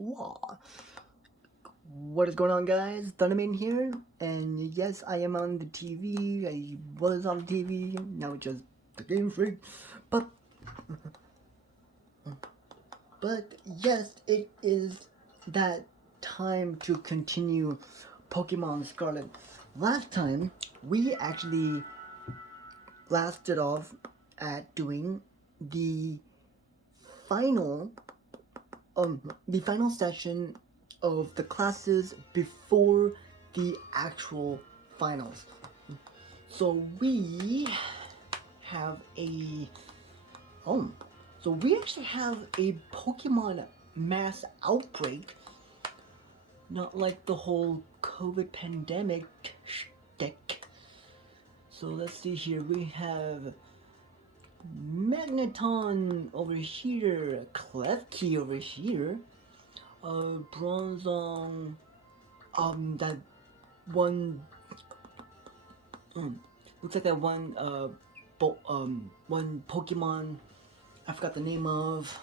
Law. What is going on, guys? Thunderman here, and yes, I am on the TV. I was on TV. Now it's just the Game Freak, but but yes, it is that time to continue Pokemon Scarlet. Last time we actually lasted off at doing the final the final session of the classes before the actual finals. So we have a so we actually have a Pokemon mass outbreak, not like the whole COVID pandemic shtick. So let's see here. We have Magneton over here, Klefki over here, Bronzong, that one, looks like that one, one Pokemon, I forgot the name of.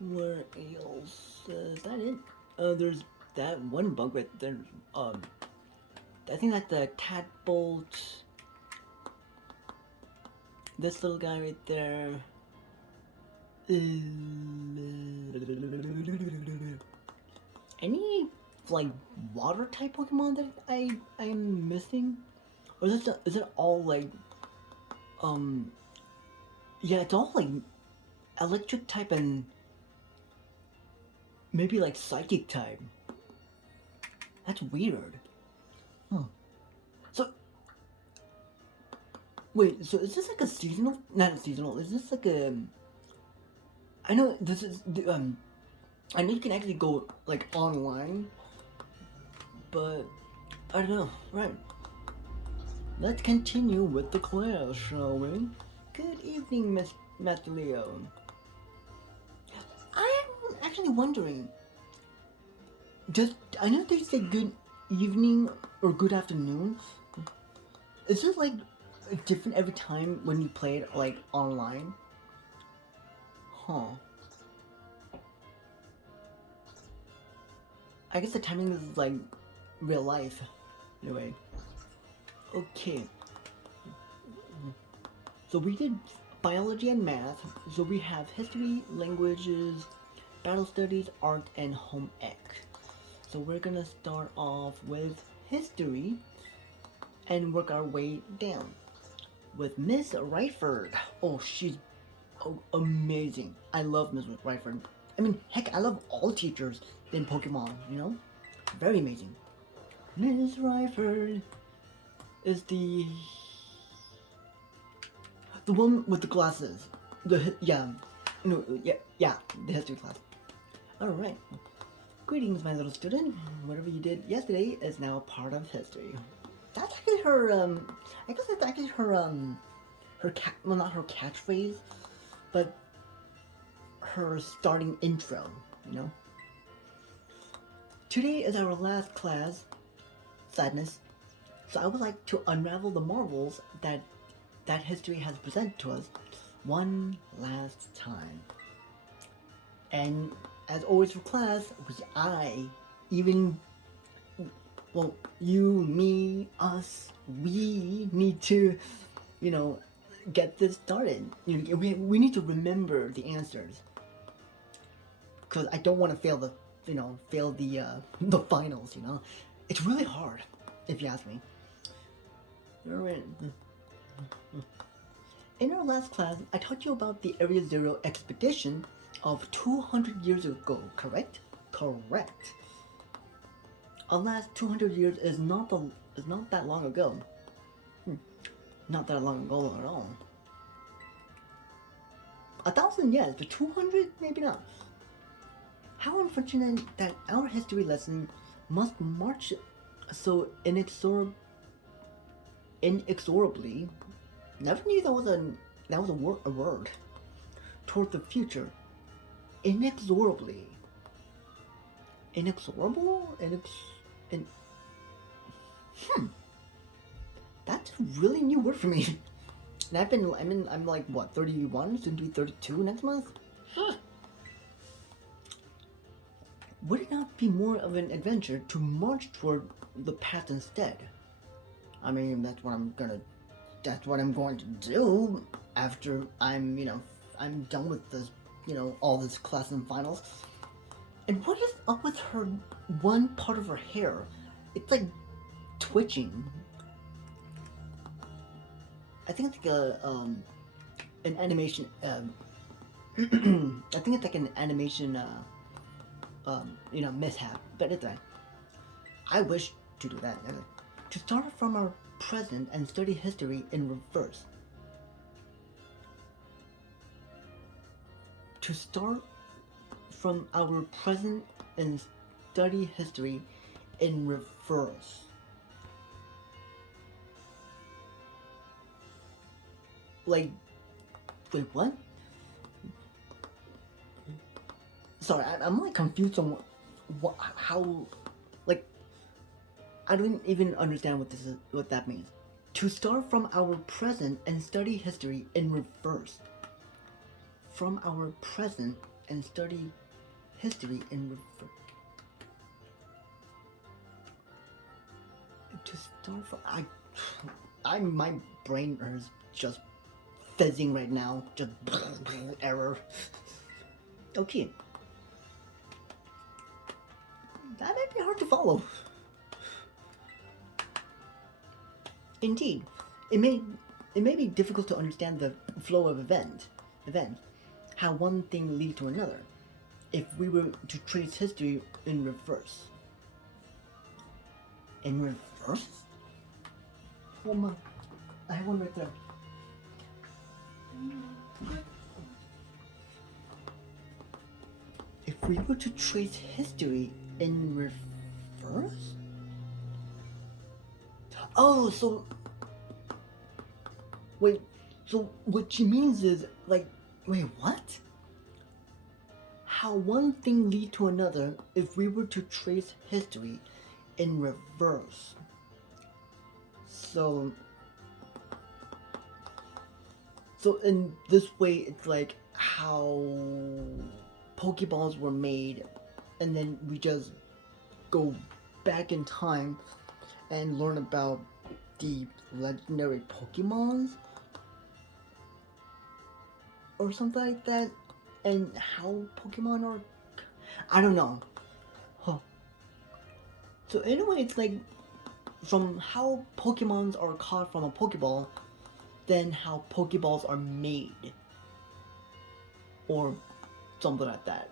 Where else? Is that it? There's that one bug right there. I think that's the Tadbolt. This little guy right there. Any like water type Pokemon that I'm missing, or is it all like yeah, it's all like electric type and maybe like psychic type. That's weird. So wait, so is this like a seasonal? Not a seasonal. Is this like a? I know this is I know you can actually go like online, but I don't know. Right. Let's continue with the class, shall we? Good evening, Miss Leo. I'm actually wondering. I know they say good evening or good afternoon. Is it like different every time when you play it like online? Huh. I guess the timing is like real life. Anyway. Okay. So we did biology and math. So we have history, languages, battle studies, art, and home ec. So we're gonna start off with history and work our way down with Miss Ryford. Oh, she's amazing. I love Miss Ryford. I mean, heck, I love all teachers in Pokemon, you know? Very amazing. Miss Ryford is the one with the glasses. The history class. Alright. Greetings, my little student. Whatever you did yesterday is now part of history. That's actually her, I guess that's actually her, well, not her catchphrase, but her starting intro, you know? Today is our last class, sadness, so I would like to unravel the marvels that history has presented to us one last time. And as always for class, well, you, me, us, we need to, you know, get this started. We need to remember the answers, because I don't want to fail the the finals. You know, it's really hard, if you ask me. Alright. In our last class, I taught you about the Area Zero expedition of 200 years ago, correct? Correct. Alas, 200 years is not that long ago. Not that long ago at all. 1,000, yes, but 200, maybe not. How unfortunate that our history lesson must march so inexorably. Never knew that was a word. Toward the future. Inexorably. Inexorable? That's a really new word for me. And I'm like, what, 31? Soon to be 32 next month? Huh. would it not be more of an adventure to march toward the path instead? I mean, that's what I'm going to do after I'm done with this, all this class and finals. And what is up with her one part of her hair? It's like twitching. I think it's like an animation. I think it's like an animation. Mishap. But anyway, I wish to do that. To start from our present and study history in reverse. To start from our present and study history in reverse. Like, wait, what? Sorry, I'm like confused on how, like, I don't even understand what that means. To start from our present and study history in reverse. From our present and study history in reverse. To start from, my brain is just fizzing right now. Just error. Okay. That might be hard to follow. Indeed, it may be difficult to understand the flow of events, how one thing leads to another, if we were to trace history in reverse. In reverse? Well, I have one right there. If we were to trace history in reverse? Oh, so... Wait, so what she means is, like, wait, what? How one thing leads to another if we were to trace history in reverse. So in this way, it's like how Pokeballs were made, and then we just go back in time and learn about the legendary Pokemons or something like that, and how Pokemon are, I don't know. Huh. So anyway, it's like from how Pokemons are caught from a Pokeball, then how Pokeballs are made, or something like that.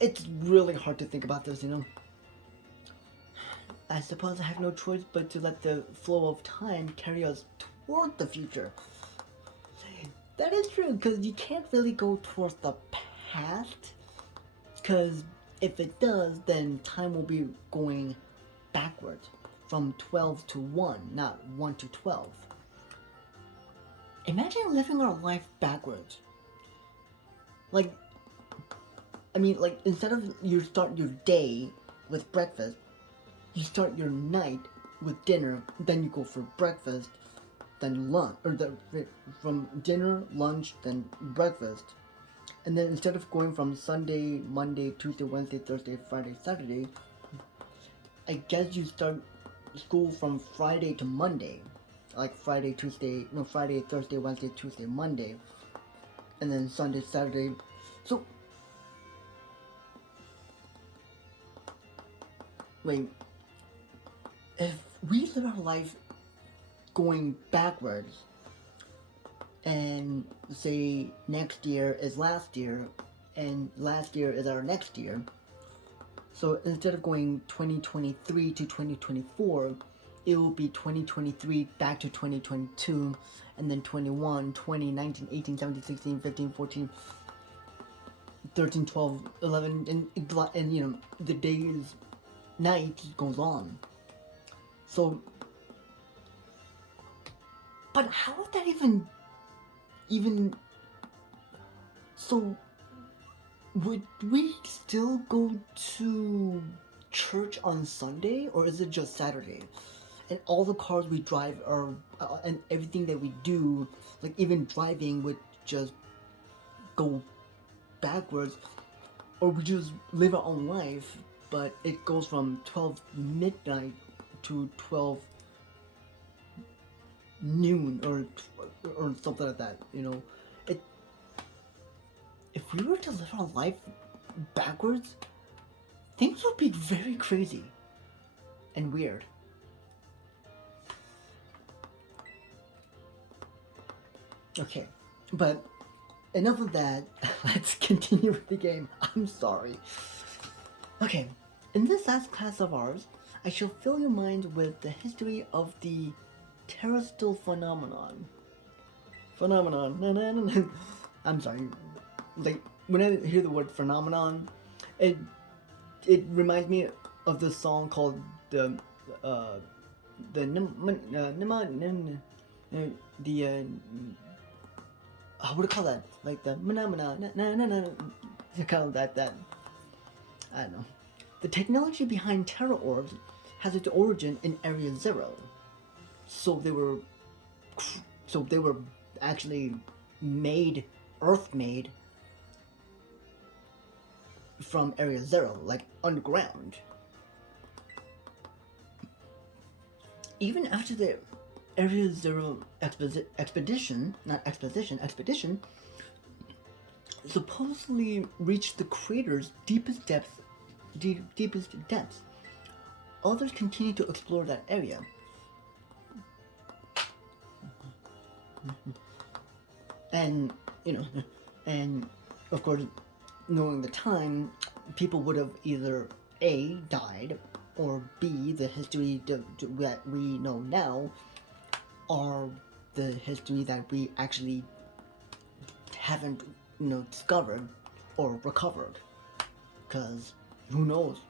It's really hard to think about this, I suppose I have no choice but to let the flow of time carry us toward the future. That is true, because you can't really go towards the past, because if it does, then time will be going backwards, from 12 to 1, not 1 to 12. Imagine living our life backwards. Like, instead of you start your day with breakfast, you start your night with dinner, then you go for breakfast, then lunch, from dinner, lunch, then breakfast. And then instead of going from Sunday, Monday, Tuesday, Wednesday, Thursday, Friday, Saturday, I guess you start school from Friday to Monday. Like Friday, Thursday, Wednesday, Tuesday, Monday. And then Sunday, Saturday. So, wait, if we live our life going backwards, and say next year is last year, and last year is our next year, so instead of going 2023 to 2024, it will be 2023 back to 2022, and then 21, 20, 19, 18, 17, 16, 15, 14, 13, 12, 11, and the days, night goes on. So, but how would that even, so, would we still go to church on Sunday, or is it just Saturday? And all the cars we drive are, and everything that we do, like even driving, would just go backwards. or we just live our own life, but it goes from 12 midnight to 12 noon or something like that. It if we were to live our life backwards, things would be very crazy and weird. Okay, but enough of that. Let's continue with the game. I'm sorry. Okay, in this last class of ours, I shall fill your mind with the history of the terrestrial phenomenon. I'm sorry. Like, when I hear the word phenomenon, it reminds me of this song called the what do you call that? Like the kind of that. I don't know. The technology behind terror orbs has its origin in Area Zero. So they were actually made, Earth made, from Area Zero, like underground. Even after the Area Zero expedition supposedly reached the crater's deepest depths, others continue to explore that area. And, and of course, knowing the time, people would have either A, died, or B, the history that we know now are the history that we actually haven't, discovered or recovered. Because who knows?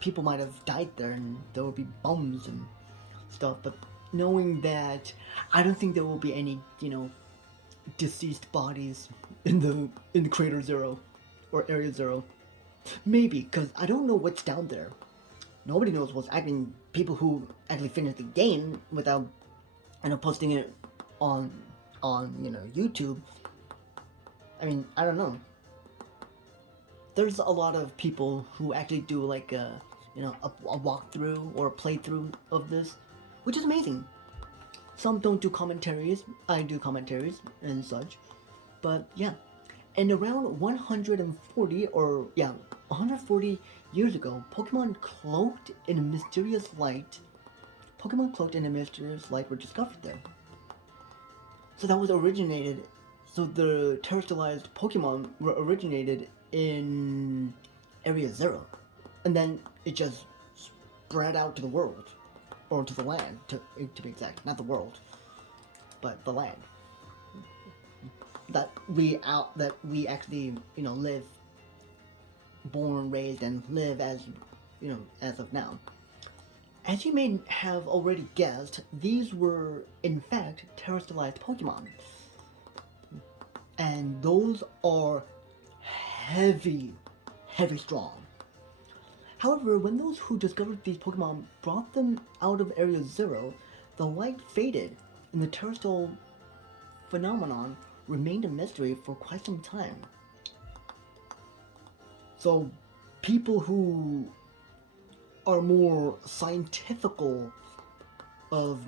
People might have died there and there would be bombs and stuff, but knowing that, I don't think there will be any, deceased bodies in the Crater Zero or Area Zero. Maybe, because I don't know what's down there. Nobody knows what's actually, people who actually finished the game without, posting it on YouTube. I mean, I don't know. There's a lot of people who actually do like a walkthrough or a playthrough of this, which is amazing. Some don't do commentaries. I do commentaries and such. But yeah. And around 140 years ago, Pokemon cloaked in a mysterious light were discovered there. So that was originated. So the terrestrialized Pokemon were originated in Area Zero, and then it just spread out to the world, or to the land, to be exact. Not the world, but the land. That we actually live, born, raised, and live as of now. As you may have already guessed, these were in fact terrestrialized Pokemon, and those are heavy strong. However, when those who discovered these Pokemon brought them out of Area Zero, the light faded, and the terrestrial phenomenon remained a mystery for quite some time. So, people who are more scientifical of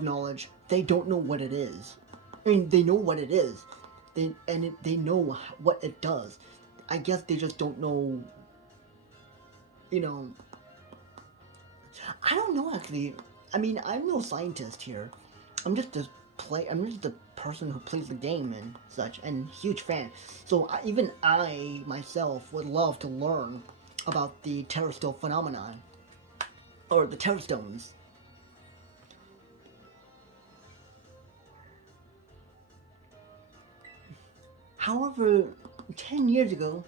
knowledge, they don't know what it is. I mean, they know what it is, they know what it does. I guess they just don't know. I don't know actually. I mean, I'm no scientist here. I'm just a person who plays the game and such, and huge fan. So even I myself would love to learn about the terrestrial phenomenon, or the terrastones. However, 10 years ago,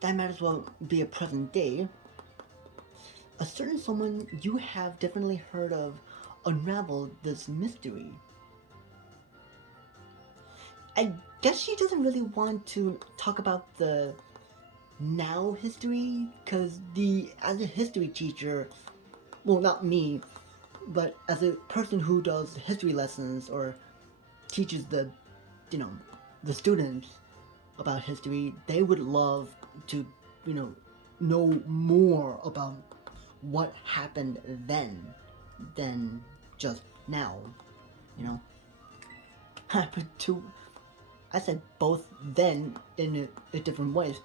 that might as well be a present day, a certain someone you have definitely heard of unraveled this mystery. I guess she doesn't really want to talk about the now history, because as a history teacher, well, not me, but as a person who does history lessons or teaches the students about history, they would love to, you know more about what happened then than just now, you know. But to I said both then in different ways.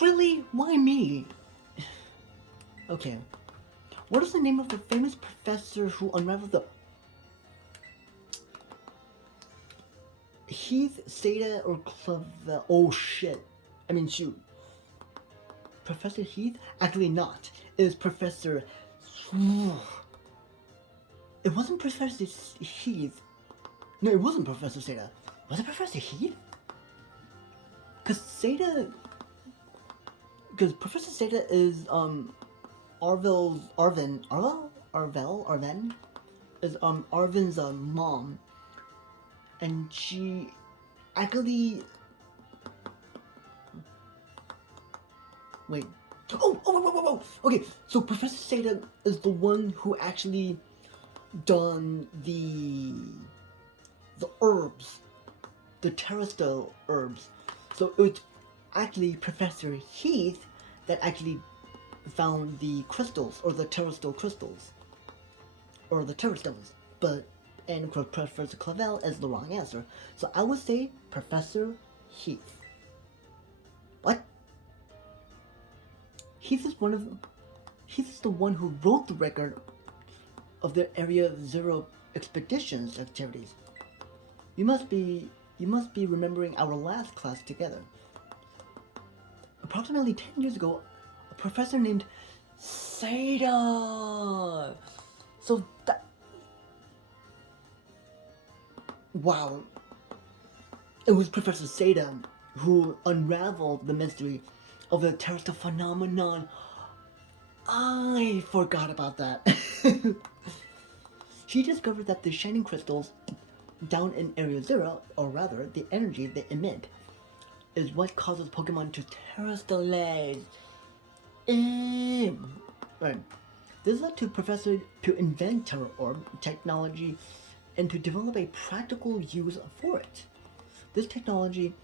Really? Why me? Okay. What is the name of the famous professor who unraveled the Heath, Seda, or Clavel? Oh shit. I mean, shoot. Professor Heath? Actually not. It is Professor... It wasn't Professor Heath. No, it wasn't Professor Seda. Was it Professor Heath? Because Seda... Because Professor Seda is, Arven is, Arven's, mom. And she actually... Wait. Oh! Okay, so Professor Seda is the one who actually done the herbs, the terrestrial herbs. So it's actually Professor Heath that actually found the crystals, or the terrestrial crystals, or the terrastones. And of course Professor Clavel is the wrong answer. So I would say Professor Heath. What? Heath is the one who wrote the record of the Area Zero expeditions activities. You must be remembering our last class together. Approximately 10 years ago, a professor named Seda. So that... Wow. It was Professor Seda who unraveled the mystery of the terrestrial phenomenon. I forgot about that. She discovered that the shining crystals down in Area Zero, or rather, the energy they emit, is what causes Pokemon to terrestrialize. Right. This led to Professor to invent Terra Orb technology and to develop a practical use for it. This technology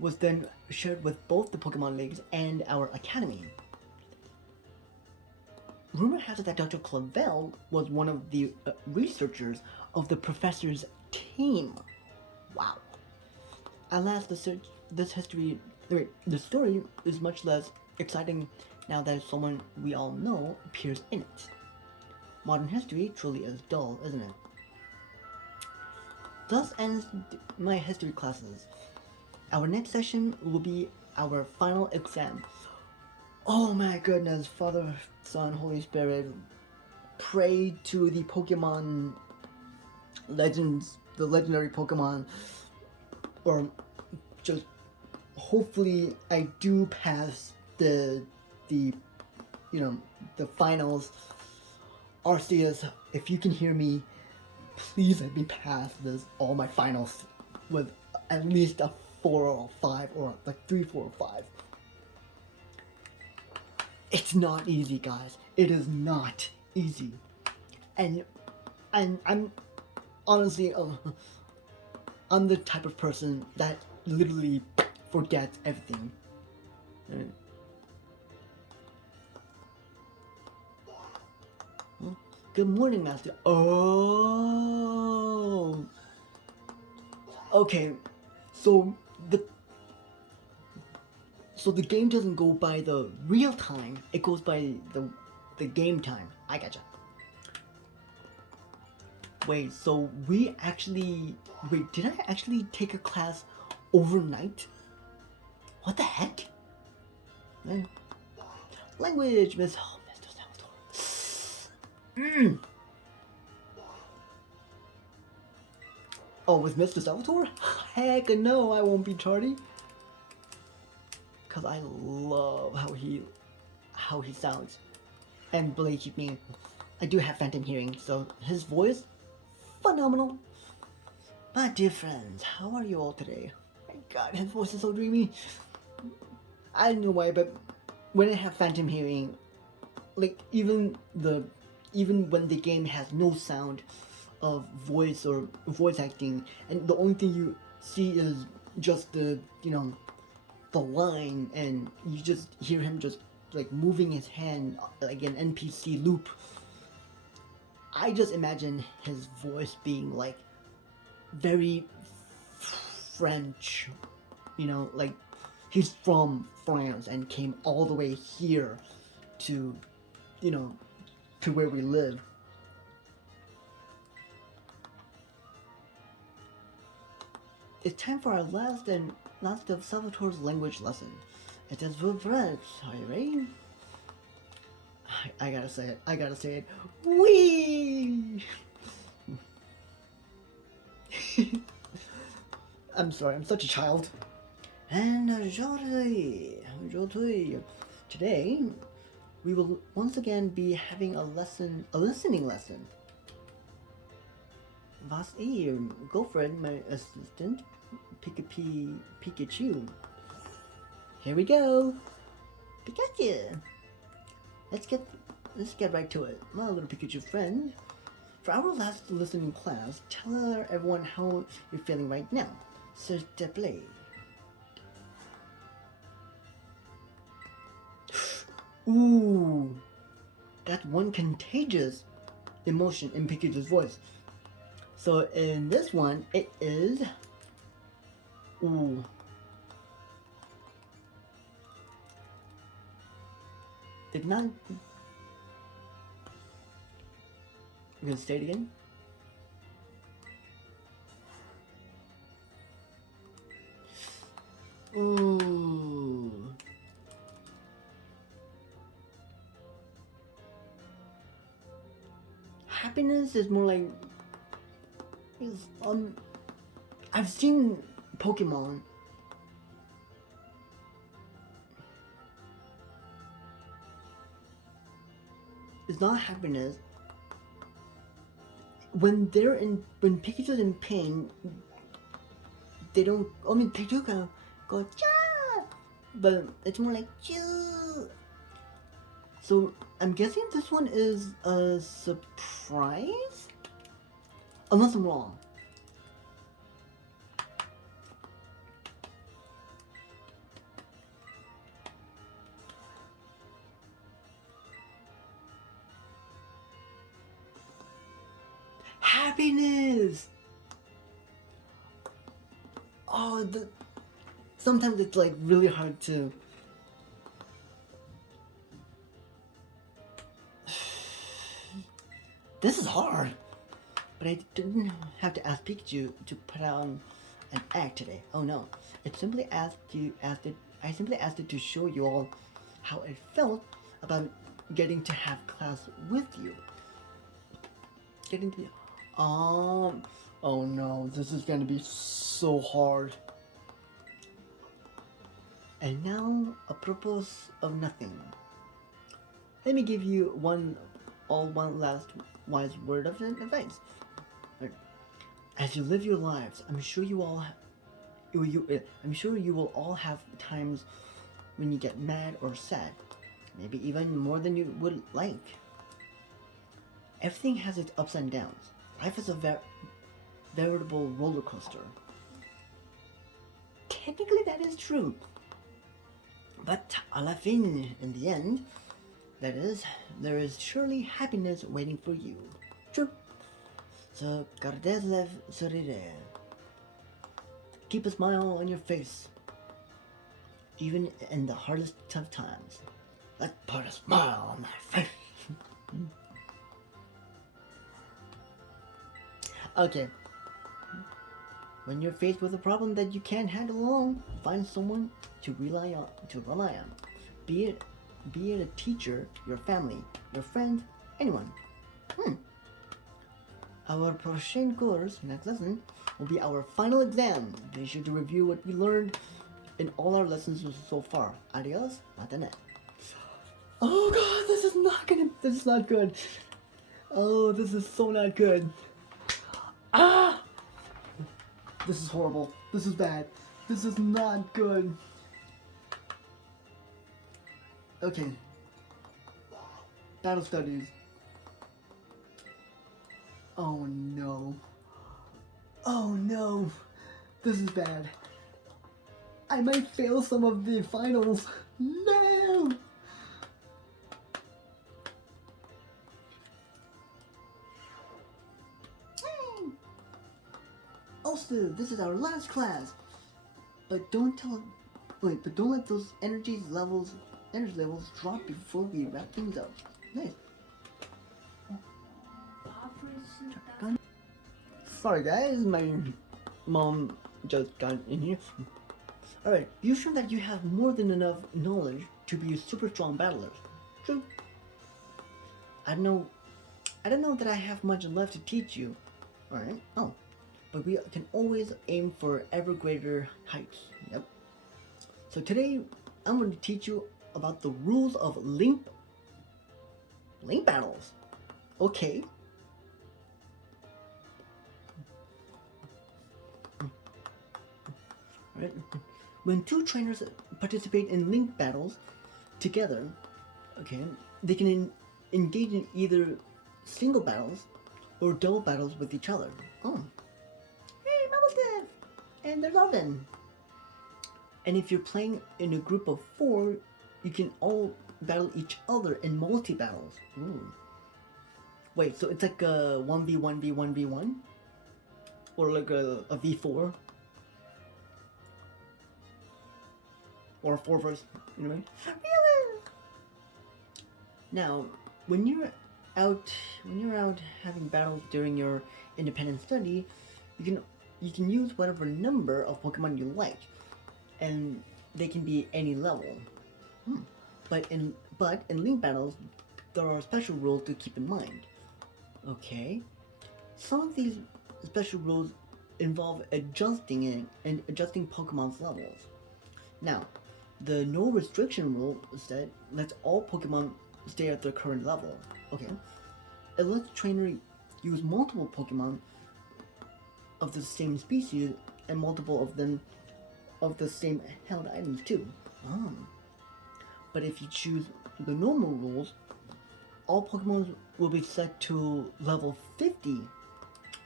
was then shared with both the Pokemon Leagues and our Academy. Rumor has it that Dr. Clavel was one of the researchers of the professor's team. Wow. Alas, the story is much less exciting now that someone we all know appears in it. Modern history truly is dull, isn't it? Thus ends my history classes. Our next session will be our final exam. Oh my goodness, Father, Son, Holy Spirit, pray to the Pokemon legends, the legendary Pokemon, or just hopefully I do pass the finals. Arceus, if you can hear me, please let me pass all my finals with at least a 4 or 5, or like 3, 4, or 5. It's not easy, guys. It is not easy. And I'm honestly, I'm the type of person that literally forgets everything. Good morning, Master. Oh. Okay, so the game doesn't go by the real time, it goes by the game time. I gotcha. Wait, so did I actually take a class overnight? What the heck? Language, Mr. Salvatore. Oh, with Mr. Salvatore? Heck no, I won't be tardy. Cause I love how he sounds. And believe me, I do have phantom hearing, so his voice, phenomenal. My dear friends, how are you all today? My God, his voice is so dreamy. I don't know why, but when I have phantom hearing, like even when the game has no sound of voice or voice acting, and the only thing you see is just the line, and you just hear him just like moving his hand like an NPC loop. I just imagine his voice being like very French, like he's from France and came all the way here to, you know, to where we live. It's time for our last of Salvatore's language lesson. It is French. Are you ready? I gotta say it. I gotta say it. Wee! I'm sorry, I'm such a child. And aujourd'hui, today, we will once again be having a listening lesson. Vas-y, go for it, my assistant, Pikachu. Here we go, Pikachu. Let's get right to it, my little Pikachu friend. For our last listening class, tell everyone how you're feeling right now. S'il te plaît. Ooh, that one contagious emotion in Pikachu's voice. So in this one, it is ooh. Did not. You gonna say it again? Ooh. Happiness is more like I've seen Pokemon. It's not happiness. When Pikachu's in pain, they don't. I mean, Pikachu can go cha, but it's more like choo. So I'm guessing this one is a surprise, unless I'm wrong. Happiness. Oh, sometimes it's like really hard to. This is hard, but I didn't have to ask Pikachu to put on an act today. Oh no, I simply asked it to show you all how it felt about getting to have class with you. Oh no, this is gonna be so hard. And now, apropos of nothing, let me give you one last wise word of advice. As you live your lives, I'm sure you will all have times when you get mad or sad, maybe even more than you would like. Everything has its ups and downs. Life is a veritable roller coaster. Technically, that is true. But à la fin, in the end, that is, there is surely happiness waiting for you. True. So, gardez le sourire. Keep a smile on your face, even in the hardest tough times. Let's put a smile on my face. Okay. When you're faced with a problem that you can't handle alone, find someone to rely on. Be it a teacher, your family, your friend, anyone. Our prochain course, next lesson, will be our final exam. Be sure to review what we learned in all our lessons so far. Adios, Matanet. Oh god, this is not good. Oh, this is so not good. Ah! This is horrible. This is bad. This is not good. Okay. Battle studies. Oh no. Oh no. This is bad. I might fail some of the finals. No! Also, this is our last class. But don't let those energy levels drop before we wrap things up. Nice. Sorry guys, my mom just got in here. Alright, you've shown that you have more than enough knowledge to be super strong battlers. True. I don't know that I have much left to teach you. Alright, but we can always aim for ever greater heights. Yep. So today, I'm going to teach you about the rules of link battles. Okay. Alright. When two trainers participate in link battles together, okay, they can engage in either single battles or double battles with each other. Oh. Hey, Mama and there's Alvin. And if you're playing in a group of 4, you can all battle each other in multi-battles. Ooh. Wait, so it's like a 1v1v1v1? Or like a v4? Or a 4 versus, you know what I mean? Now, when you're out having battles during your independent study, you can use whatever number of Pokemon you like, and they can be any level. But in link battles, there are special rules to keep in mind. Okay, some of these special rules involve adjusting Pokemon's levels. Now, the no restriction rule instead lets all Pokemon stay at their current level. Okay, it lets the trainer use multiple Pokemon of the same species and multiple of them of the same held items too. But if you choose the normal rules, all Pokemon will be set to level 50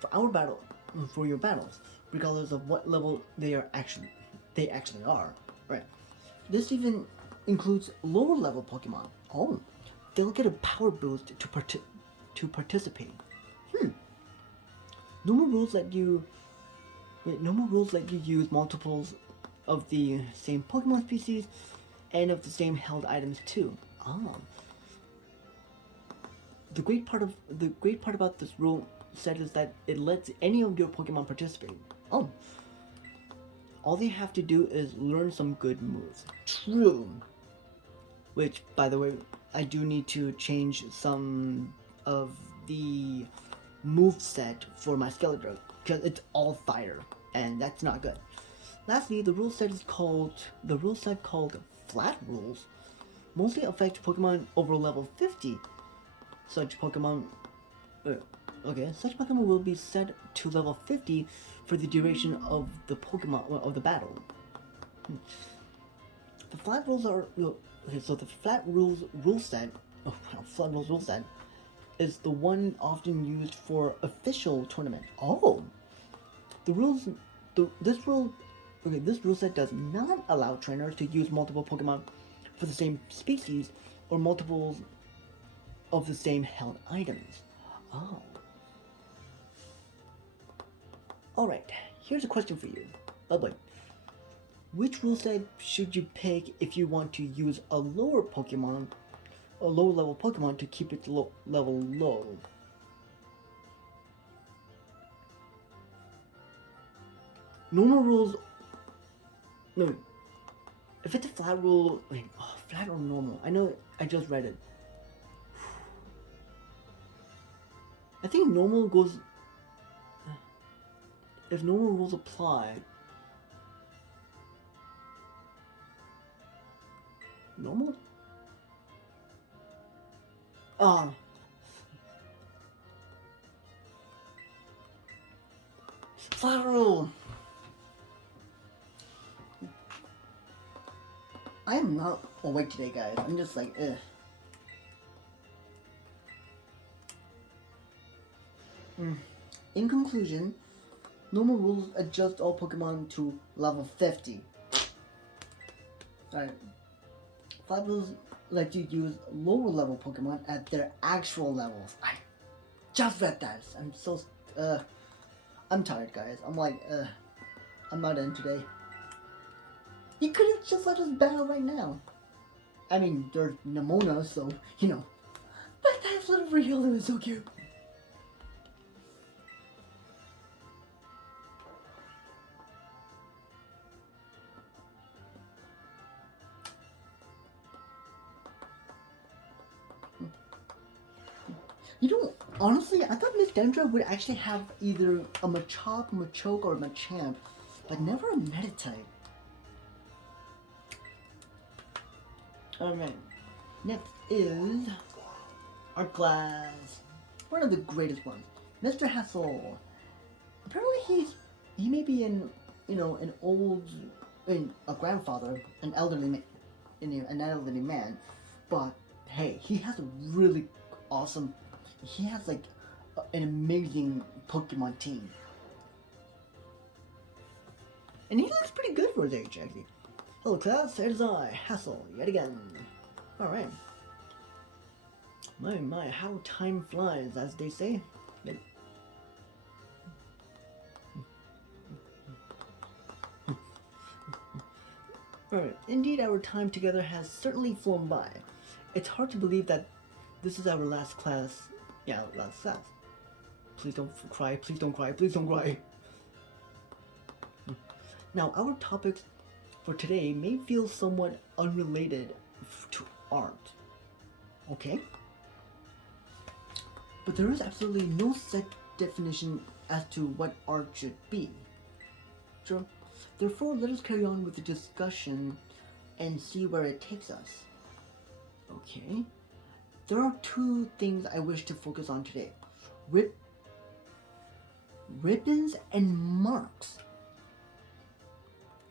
for your battles, regardless of what level they actually are. Right. This even includes lower level Pokemon. Oh, they'll get a power boost to participate. Normal rules let you use multiples of the same Pokemon species and of the same held items too. The great part about this rule set is that it lets any of your Pokemon participate. All they have to do is learn some good moves. True. Which, by the way, I do need to change some of the move set for my Skeletor because it's all fire, and that's not good. Lastly, the rule set called Flat Rules mostly affect Pokemon over level 50. Such Pokemon will be set to level 50 for the duration of the battle. The flat rules are so the flat rules rule set is the one often used for official tournament. This rule set does not allow trainers to use multiple Pokemon for the same species or multiples of the same held items. Alright, here's a question for you. Which rule set should you pick if you want to use a lower level Pokemon to keep its level low? Normal rules. No. If it's a flat rule, flat or normal? I know I just read it. I think normal goes. If normal rules apply. Normal? Flat rule! I am not awake today, guys. I'm just like, ugh. In conclusion, normal rules adjust all Pokemon to level 50. Alright. Flappers let you use lower level Pokemon at their actual levels. I just read that. I'm tired, guys. I'm not in today. You could have just let us battle right now. I mean, there's Nemona, so, you know. But that little Riolu is so cute. You know, honestly, I thought Miss Dendra would actually have either a Machop, Machoke, or Machamp, but never a Meditite. Alright, next is Art Glass, one of the greatest ones. Mr. Hassel. Apparently he may be an old, a grandfather, an elderly man, but hey, he has a really awesome. He has like an amazing Pokemon team, and he looks pretty good for his age, actually. Hello, class. It is I, Hassel, yet again. All right. My, how time flies, as they say. Alright, indeed our time together has certainly flown by. It's hard to believe that this is our last class. Yeah, last class. Please don't cry, please don't cry, please don't cry. Now, our topics for today may feel somewhat unrelated to art. Okay? But there is absolutely no set definition as to what art should be. Sure. Therefore, let us carry on with the discussion and see where it takes us. Okay. There are two things I wish to focus on today. Ribbons and marks.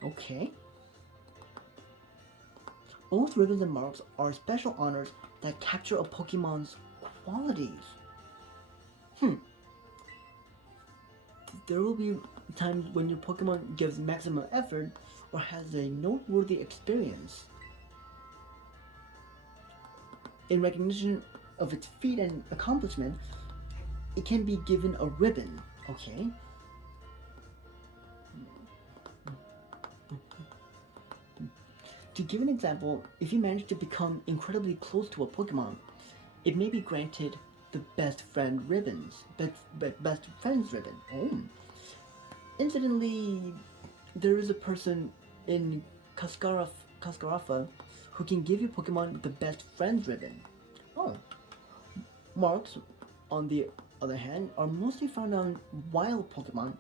Okay. Both ribbons and marks are special honors that capture a Pokemon's qualities. There will be times when your Pokemon gives maximum effort or has a noteworthy experience. In recognition of its feat and accomplishment, it can be given a ribbon, okay? To give an example, if you manage to become incredibly close to a Pokemon, it may be granted the best friends ribbon. Oh. Incidentally, there is a person in Cascarafa who can give you Pokemon the best friends ribbon. Oh. Marks, on the other hand, are mostly found on wild Pokemon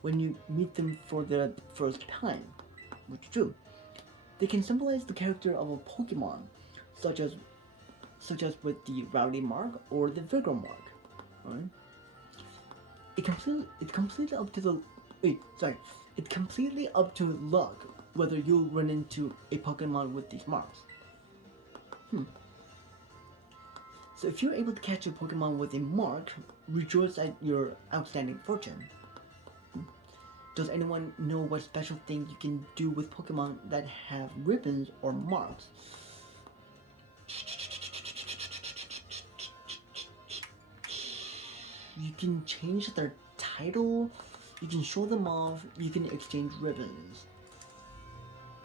when you meet them for the first time, which is true. They can symbolize the character of a Pokemon, such as with the Rowdy mark or the Vigor mark. Right? It's completely up to It's completely up to luck whether you'll run into a Pokemon with these marks. So if you're able to catch a Pokemon with a mark, rejoice at your outstanding fortune. Does anyone know what special thing you can do with Pokemon that have ribbons or marks? You can change their title, you can show them off, you can exchange ribbons.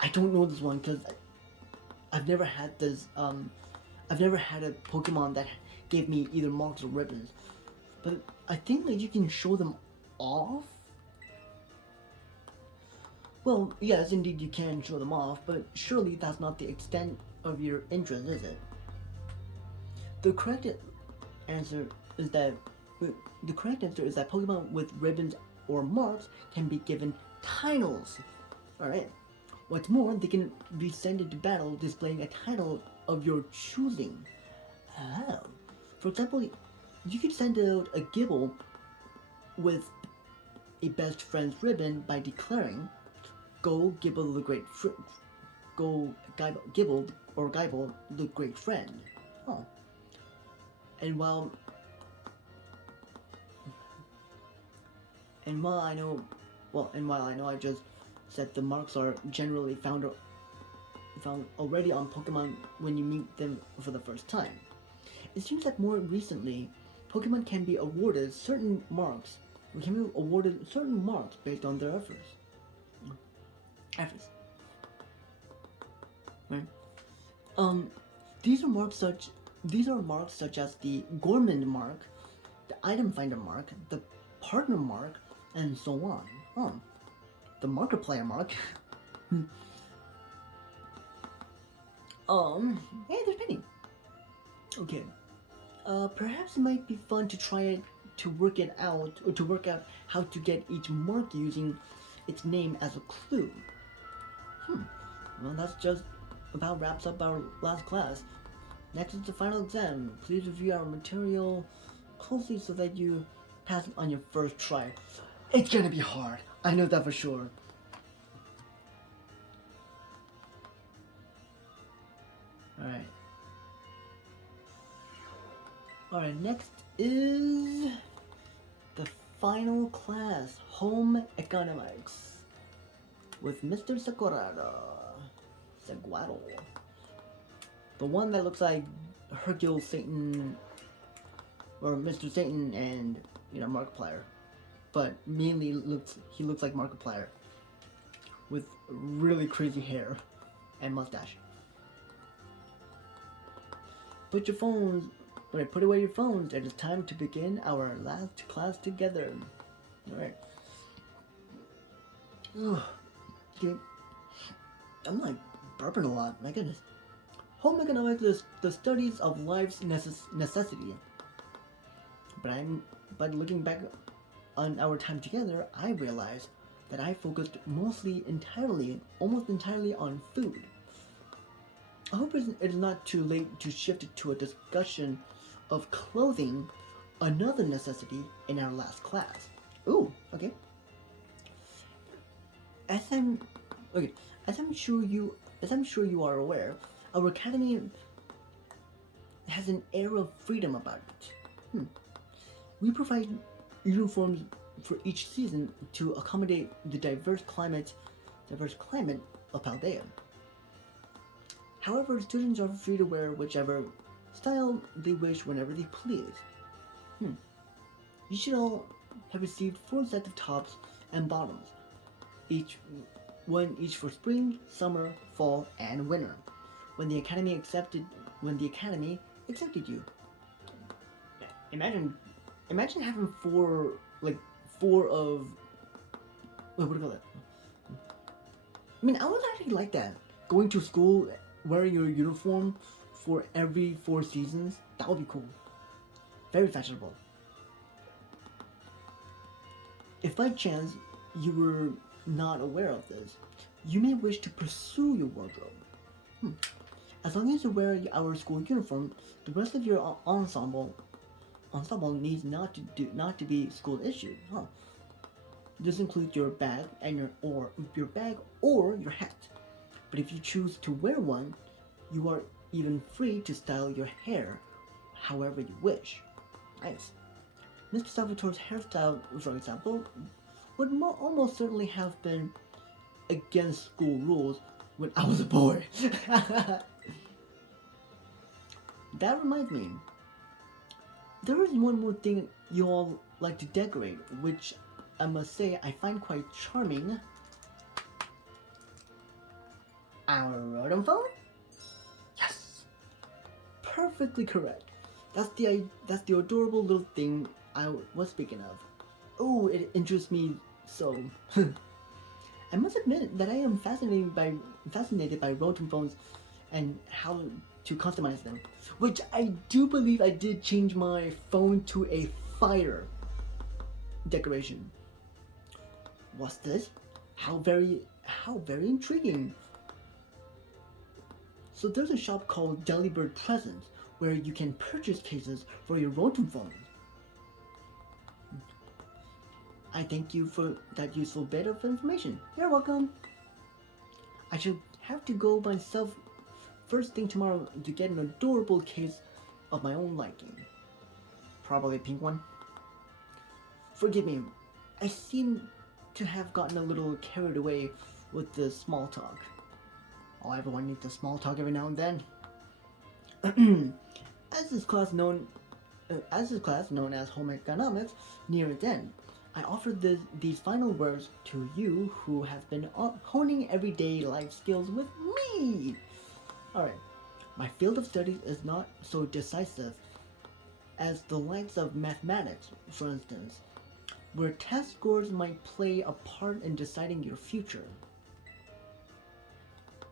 I don't know this one because I've never had this, I've never had a Pokemon that gave me either marks or ribbons. But I think that you can show them off? Well, yes, indeed you can show them off, but surely that's not the extent of your interest, is it? The correct answer is that Pokemon with ribbons or marks can be given titles. Alright. What's more, they can be sent into battle displaying a title of your choosing. Oh. For example, you could send out a Gibble with a best friend's ribbon by declaring, "Go Gibble the great Gibble the great friend." Oh. And while I know I just said the marks are generally found found already on Pokemon when you meet them for the first time. It seems that more recently, Pokemon can be awarded certain marks, based on their efforts. Right? Um, these are marks such as the Gorman mark, the Item Finder mark, the Partner mark, and so on. The Markiplier mark. Hey, there's Penny. Okay. Perhaps it might be fun to try it to work out how to get each mark using its name as a clue. Well, that's just about wraps up our last class. Next is the final exam. Please review our material closely so that you pass it on your first try. It's gonna be hard. I know that for sure. Alright, next is the final class, Home Economics, with Mr. Saguaro. The one that looks like Hercule Satan, or Mr. Satan and, Markiplier. But mainly he looks like Markiplier, with really crazy hair and mustache. Put away your phones. It is time to begin our last class together. Alright. Okay. I'm like burping a lot. My goodness. Home economics is the studies of life's necessity. But looking back on our time together, I realized that I focused almost entirely on food. I hope it is not too late to shift to a discussion of clothing, another necessity in our last class. Ooh, okay. As I'm sure you are aware, our academy has an air of freedom about it. We provide uniforms for each season to accommodate the diverse climate of Paldea. However, students are free to wear whichever style they wish whenever they please. You should all have received 4 sets of tops and bottoms, each for spring, summer, fall, and winter, when the academy accepted you. Imagine having four of, what do you call it? I mean, I would actually like that. Going to school wearing your uniform for every 4 seasons, that would be cool. Very fashionable. If by chance you were not aware of this, you may wish to pursue your wardrobe. As long as you wear our school uniform, the rest of your ensemble needs not to be school issued. This includes your bag and your bag or your hat. But if you choose to wear one, you are even free to style your hair however you wish. Nice. Mr. Salvatore's hairstyle, for example, would almost certainly have been against school rules when I was a boy. That reminds me, there is one more thing you all like to decorate, which I must say I find quite charming. Our Rotom phone? Yes! Perfectly correct. That's the adorable little thing I was speaking of. Oh, it interests me so. I must admit that I am fascinated by Rotom phones and how to customize them. Which I do believe I did change my phone to a fire decoration. What's this? How very intriguing. So there's a shop called Delibird Presents where you can purchase cases for your Rotom phone. I thank you for that useful bit of information. You're welcome. I should have to go myself first thing tomorrow to get an adorable case of my own liking. Probably a pink one. Forgive me, I seem to have gotten a little carried away with the small talk. Oh, everyone needs a small talk every now and then. As this class known as home economics near its end, I offer these final words to you who have been honing everyday life skills with me. Alright, my field of study is not so decisive as the likes of mathematics, for instance, where test scores might play a part in deciding your future.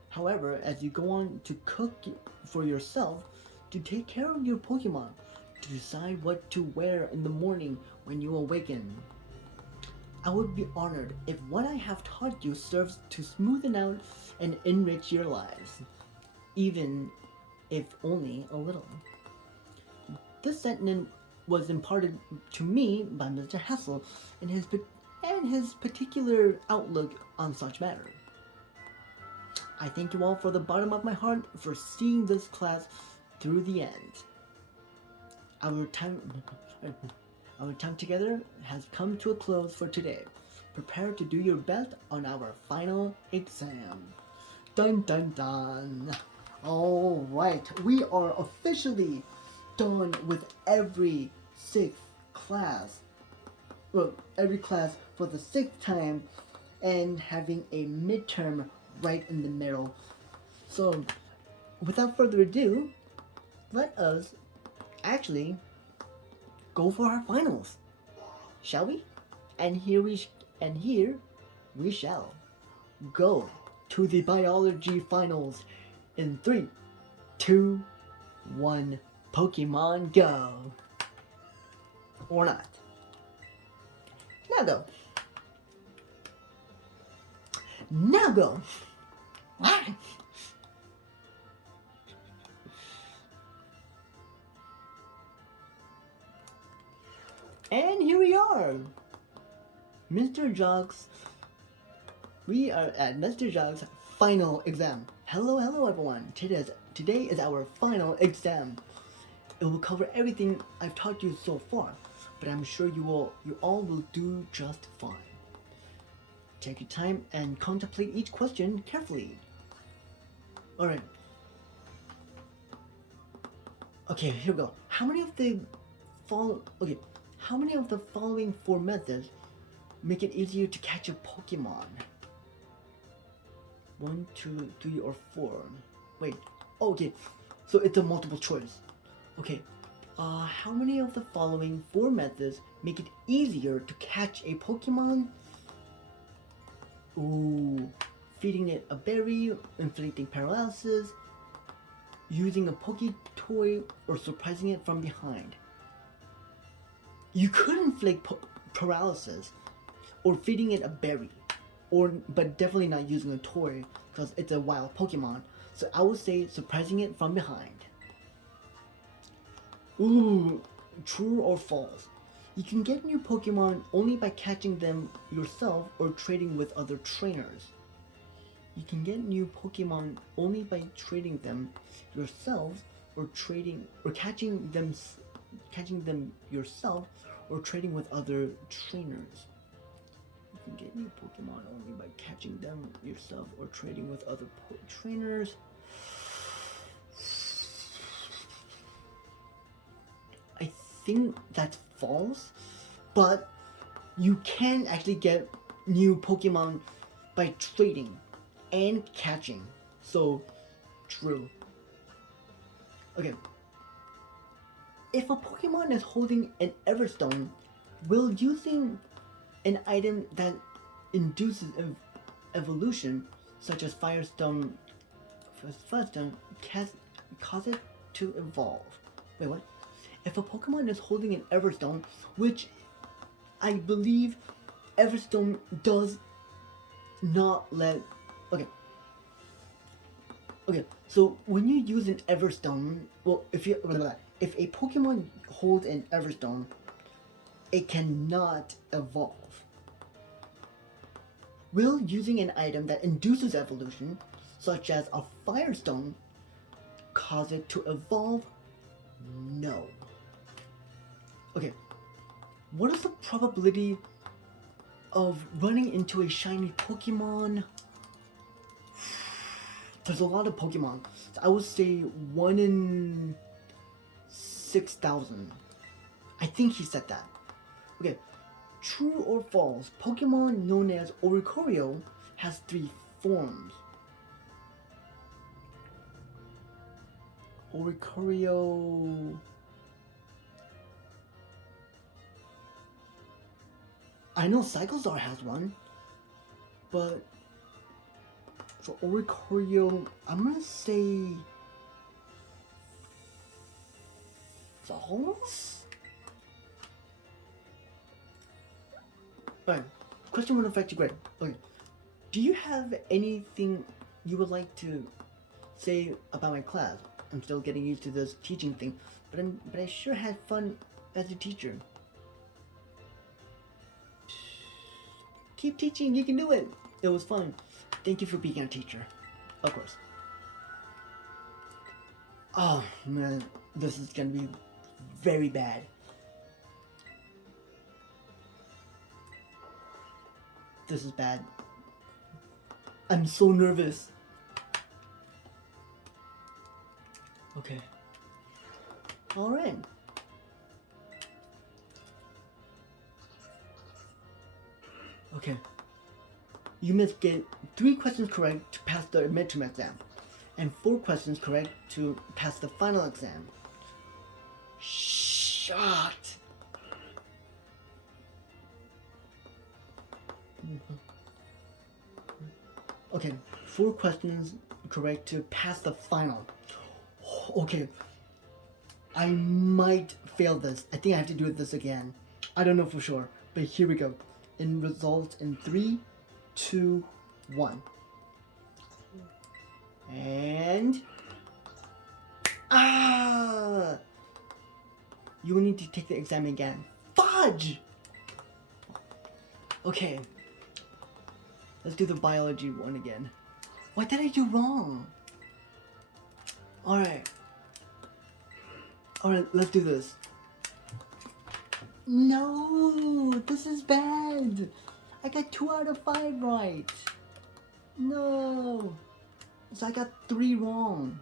However, as you go on to cook for yourself, to take care of your Pokemon, to decide what to wear in the morning when you awaken, I would be honored if what I have taught you serves to smoothen out and enrich your lives, even if only a little. This sentiment was imparted to me by Mr. Hassel and his particular outlook on such matters. I thank you all from the bottom of my heart for seeing this class through the end. Our time together has come to a close for today. Prepare to do your best on our final exam. Dun dun dun. Alright, we are officially done with every sixth class. Well, every class for the sixth time and having a midterm right in the middle. So, without further ado, let us actually go for our finals, shall we? And here we shall go to the biology finals in 3, 2, 1. Pokemon Go, or not? Now go. Now go. And here we are, Mr. Jog's. We are at Mr. Jog's final exam. Hello, everyone. Today is our final exam. It will cover everything I've taught you so far, but I'm sure you all will do just fine. Take your time and contemplate each question carefully. Alright. Okay, here we go. How many of the following 4 methods make it easier to catch a Pokemon? 1, 2, 3, or 4. Wait. Okay. So it's a multiple choice. Okay. How many of the following 4 methods make it easier to catch a Pokemon? Ooh. Feeding it a berry, inflicting paralysis, using a Poke toy, or surprising it from behind. You could inflict paralysis, or feeding it a berry, but definitely not using a toy because it's a wild Pokemon. So I would say surprising it from behind. Ooh, true or false? You can get new Pokemon only by catching them yourself or trading with other trainers. You can get new Pokemon only by trading them yourselves or catching them yourself or trading with other trainers. You can get new Pokemon only by catching them yourself or trading with other trainers. I think that's false, but you can actually get new Pokemon by trading and catching. So, true. Okay. If a Pokemon is holding an Everstone, will using an item that induces evolution, such as Firestone, cause it to evolve? Wait, what? If a Pokemon is holding an Everstone, which I believe Everstone does not let... Okay, so when you use an Everstone, well, if a Pokemon holds an Everstone, it cannot evolve. Will using an item that induces evolution, such as a Firestone, cause it to evolve? No. Okay, what is the probability of running into a shiny Pokemon? There's a lot of Pokemon. I would say 1 in 6,000. I think he said that. Okay, true or false? Pokemon known as Oricorio has 3 forms. Oricorio. I know Cyclezar has one, but for Oricorio, I'm gonna say false. Alright, question won't affect your grade. Okay, do you have anything you would like to say about my class? I'm still getting used to this teaching thing, but I sure had fun as a teacher. Keep teaching, you can do it. It was fun. Thank you for being our teacher. Of course. Oh man, this is gonna be very bad. This is bad. I'm so nervous. Okay. Alright. Okay. You must get 3 questions correct to pass the midterm exam, and 4 questions correct to pass the final exam. Shot! Okay, 4 questions correct to pass the final. Okay, I might fail this. I think I have to do this again. I don't know for sure, but here we go. It results in 3, 2, 1. And you will need to take the exam again. Fudge! Okay. Let's do the biology one again. What did I do wrong? Alright. Alright, let's do this. No, this is bad. I got 2 out of 5 right. No. So I got 3 wrong.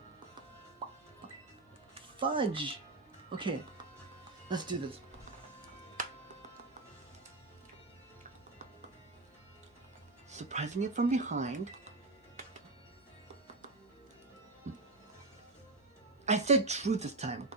Fudge. Okay, let's do this. Surprising it from behind. I said true this time.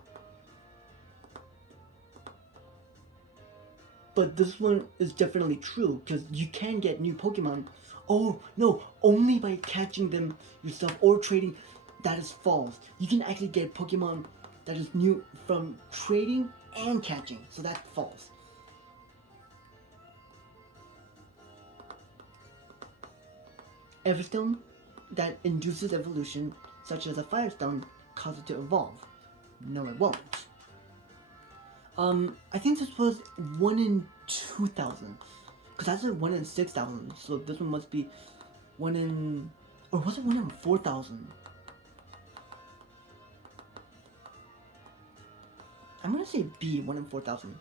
But this one is definitely true, because you can get new Pokemon. Oh, no, only by catching them yourself or trading. That is false. You can actually get Pokemon that is new from trading and catching, so that's false. Everstone that induces evolution, such as a Firestone, causes it to evolve. No, it won't. I think this was 1 in 2,000. Because I said 1 in 6,000, so this one must be 1 in... Or was it 1 in 4,000? I'm gonna say B, 1 in 4,000.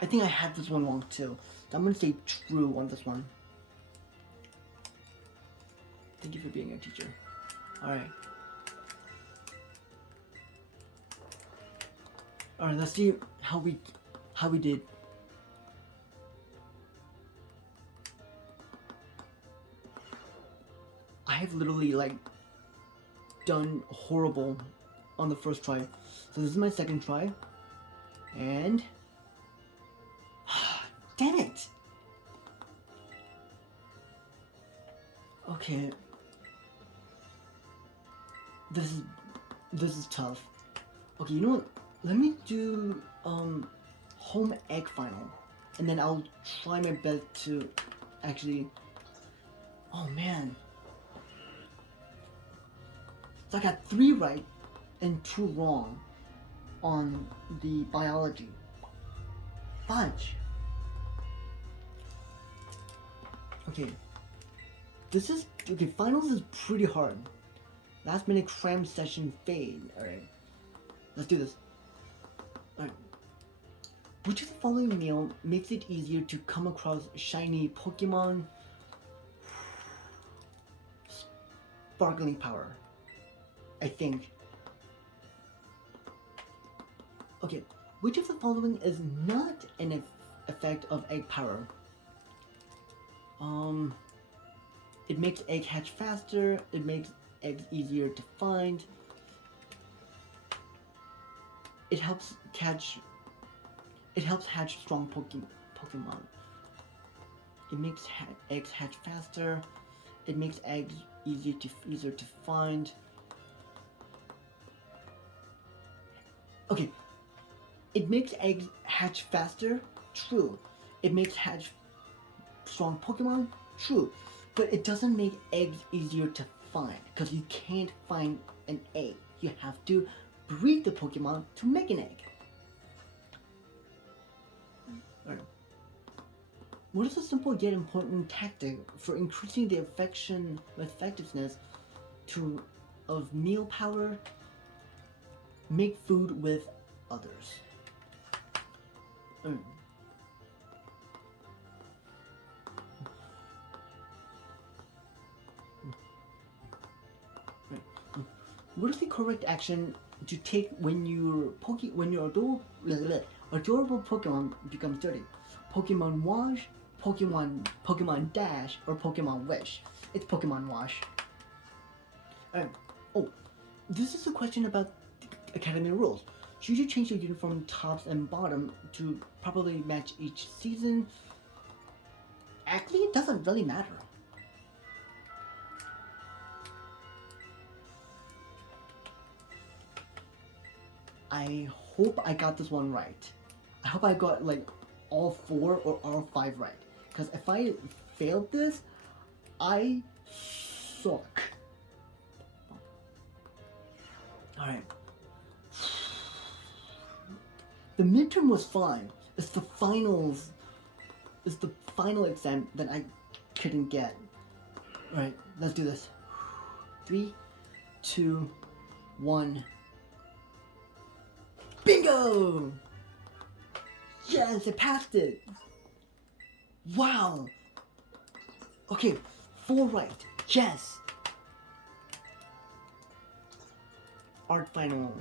I think I had this one wrong too. So I'm gonna say true on this one. Thank you for being a teacher. Alright. Alright, let's see how we did. I have literally like done horrible on the first try. So this is my second try. And damn it. Okay. This is tough. Okay, you know what? Let me do home egg final, and then I'll try my best to actually. Oh man! So I got 3 right and 2 wrong on the biology. Fudge. Okay. This is okay. Finals is pretty hard. Last minute cram session fade. All right. Let's do this. Alright. Which of the following meal makes it easier to come across shiny Pokemon? sparkling power. I think. Okay, which of the following is not an effect of egg power? It makes egg hatch faster. It makes eggs easier to find. It helps catch. It helps hatch strong Pokemon. It makes eggs hatch faster. It makes eggs easier to find. Okay, it makes eggs hatch faster. True. It makes hatch strong Pokemon. True. But it doesn't make eggs easier to find because you can't find an egg. You have to breed the Pokemon to make an egg. Alright. What is a simple yet important tactic for increasing the effectiveness of meal power? Make food with others. What is the correct action to take when your adorable Pokemon becomes dirty? Pokemon wash, Pokemon dash, or Pokemon wish? It's Pokemon wash. Oh, this is a question about the Academy rules. Should you change your uniform tops and bottom to properly match each season? Actually, it doesn't really matter. I hope I got this one right. I hope I got like all 4 or all 5 right. Because if I failed this, I suck. Alright. The midterm was fine. It's the finals. It's the final exam that I couldn't get. Alright, let's do this. 3, 2, 1. Bingo! Yes, I passed it! Wow! Okay, 4 right. Yes! Art final.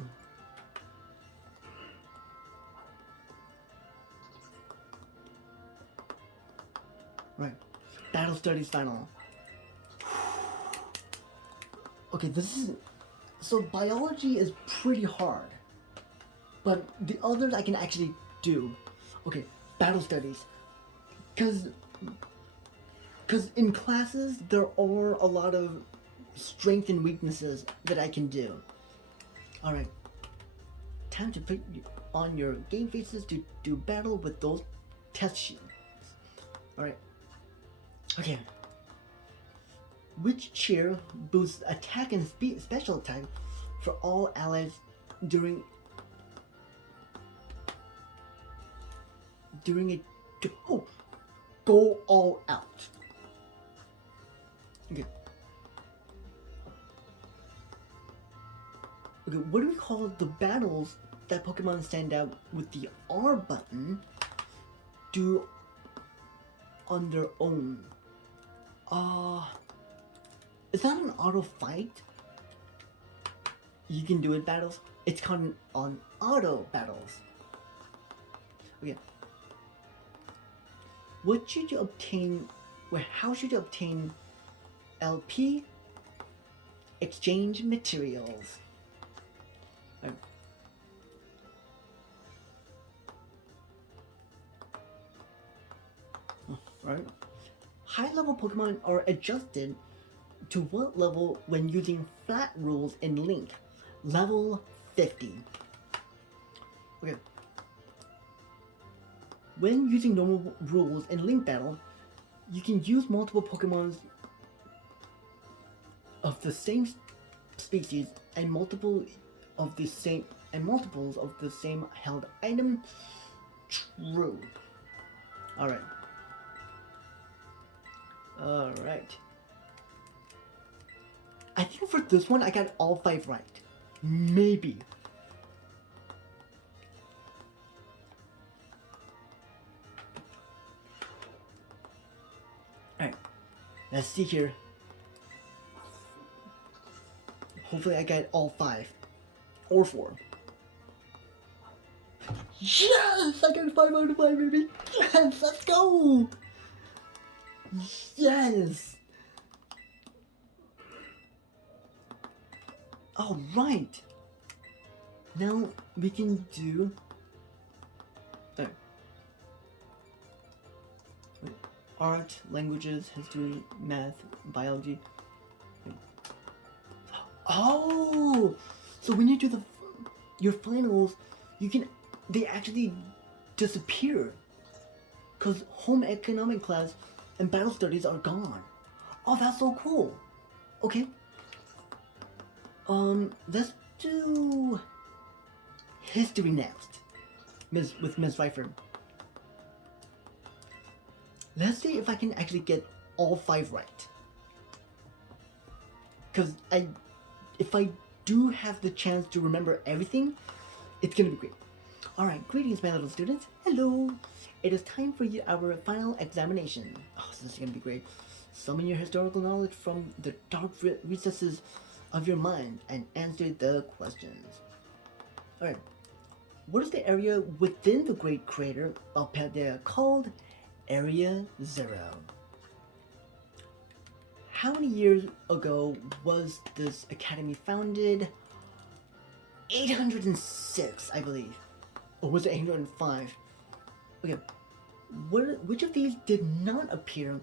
Right. Battle studies final. Okay, this is... So biology is pretty hard. But the others I can actually do. Okay, battle studies. Cause in classes there are a lot of strengths and weaknesses that I can do. Alright. Time to put on your game faces to do battle with those test sheets. Alright. Okay. Which cheer boosts attack and special attack for all allies during a go all out. Okay. Okay, what do we call the battles that Pokemon stand out with the R button do on their own? Is that an auto fight? You can do it battles? It's called on auto battles. Okay. What should you obtain? How should you obtain LP exchange materials? Right. High-level Pokemon are adjusted to what level when using flat rules in Link? Level 50. Okay. When using normal rules in Link Battle, you can use multiple Pokemons of the same species and multiples of the same held item. True. Alright. Alright. I think for this one I got all 5 right. Maybe. Alright. Let's see here. Hopefully I get all 5 or 4. Yes! I got 5 out of 5, baby! Yes! Let's go! Yes! Alright! Now we can do... art, languages, history, math, biology. Oh! So when you do your finals, they actually disappear. Because home economic class and battle studies are gone. Oh, that's so cool. Okay. Let's do history next. With Ms. Pfeiffer. Let's see if I can actually get all 5 right. Because if I do have the chance to remember everything, it's gonna be great. Alright, greetings my little students. Hello! It is time for our final examination. Oh, this is gonna be great. Summon your historical knowledge from the dark recesses of your mind and answer the questions. Alright, what is the area within the Great Crater of Paldea called Area 0? How many years ago was this academy founded? 806, I believe. Or was it 805? Okay, which of these did not appear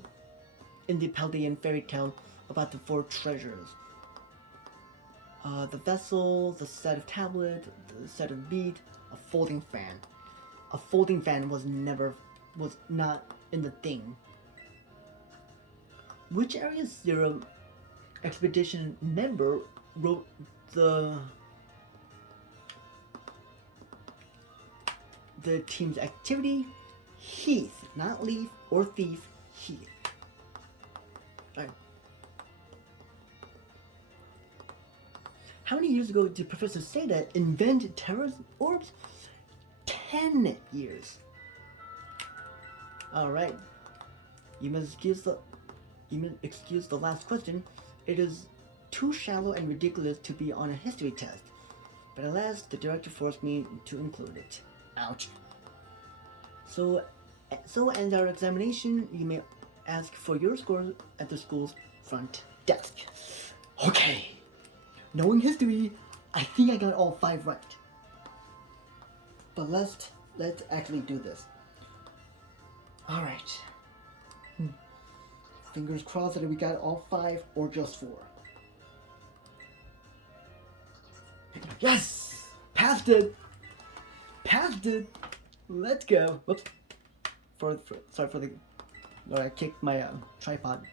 in the Paldean fairy tale about the 4 treasures? The vessel, the set of tablet, the set of bead, a folding fan. A folding fan was not in the thing. Which Area 0 expedition member wrote the team's activity? Heath, not Leaf or Thief, Heath. Alright. How many years ago did Professor Seda invent Terra's orbs? 10 years. Alright. You must excuse the last question. It is too shallow and ridiculous to be on a history test. But alas, the director forced me to include it. Ouch. So ends our examination. You may ask for your scores at the school's front desk. Okay. Knowing history, I think I got all 5 right. But let's actually do this. Alright. Fingers crossed that we got all 5 or just 4. Yes! Passed it! Passed it! Let's go. Whoops. Sorry for the... I kicked my tripod.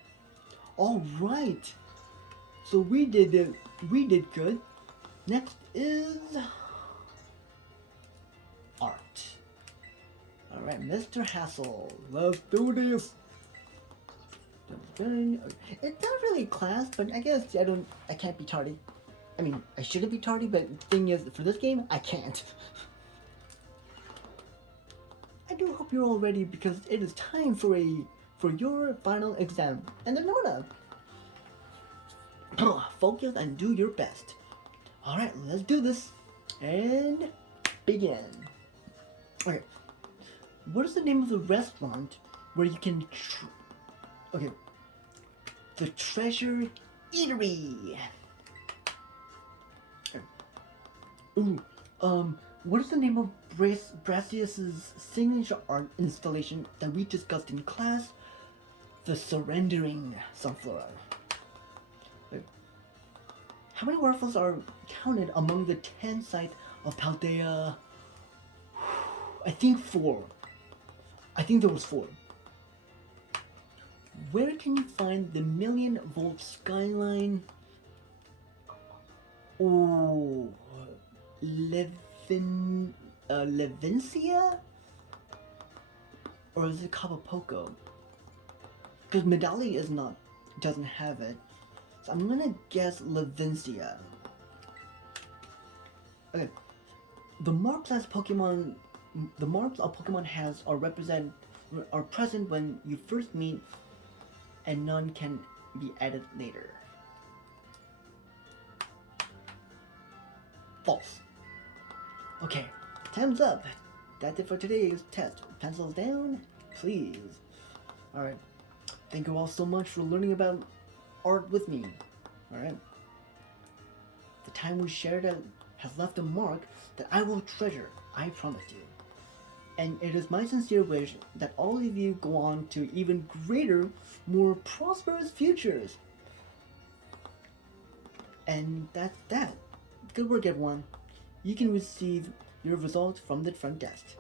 Alright! So we did good. Next is... art. Alright, Mr. Hassel. Let's do this! It's not really class, but I guess I can't be tardy. I mean, I shouldn't be tardy, but the thing is, for this game, I can't. I do hope you're all ready because it is time for your final exam. And remember to focus and do your best. Alright, let's do this. And begin. Okay. What is the name of the restaurant where you can okay. The Treasure Eatery. Ooh, what is the name of Brassius's signature art installation that we discussed in class? The Surrendering Sunflower. How many waterfalls are counted among the 10 sites of Paldea? I think 4. I think there was 4. Where can you find the 1,000,000-volt skyline? Oh, Levincia? Or is it Capopoco? Because Medali doesn't have it. So I'm gonna guess Levincia. Okay. The marks a Pokemon has are present when you first meet, and none can be added later. false. Okay, time's up. That's it for today's test. Pencils down, please. Alright, thank you all so much for learning about art with me. Alright, the time we shared has left a mark that I will treasure, I promise you. And it is my sincere wish that all of you go on to even greater, more prosperous futures. And that's that. Good work, everyone. You can receive your results from the front desk.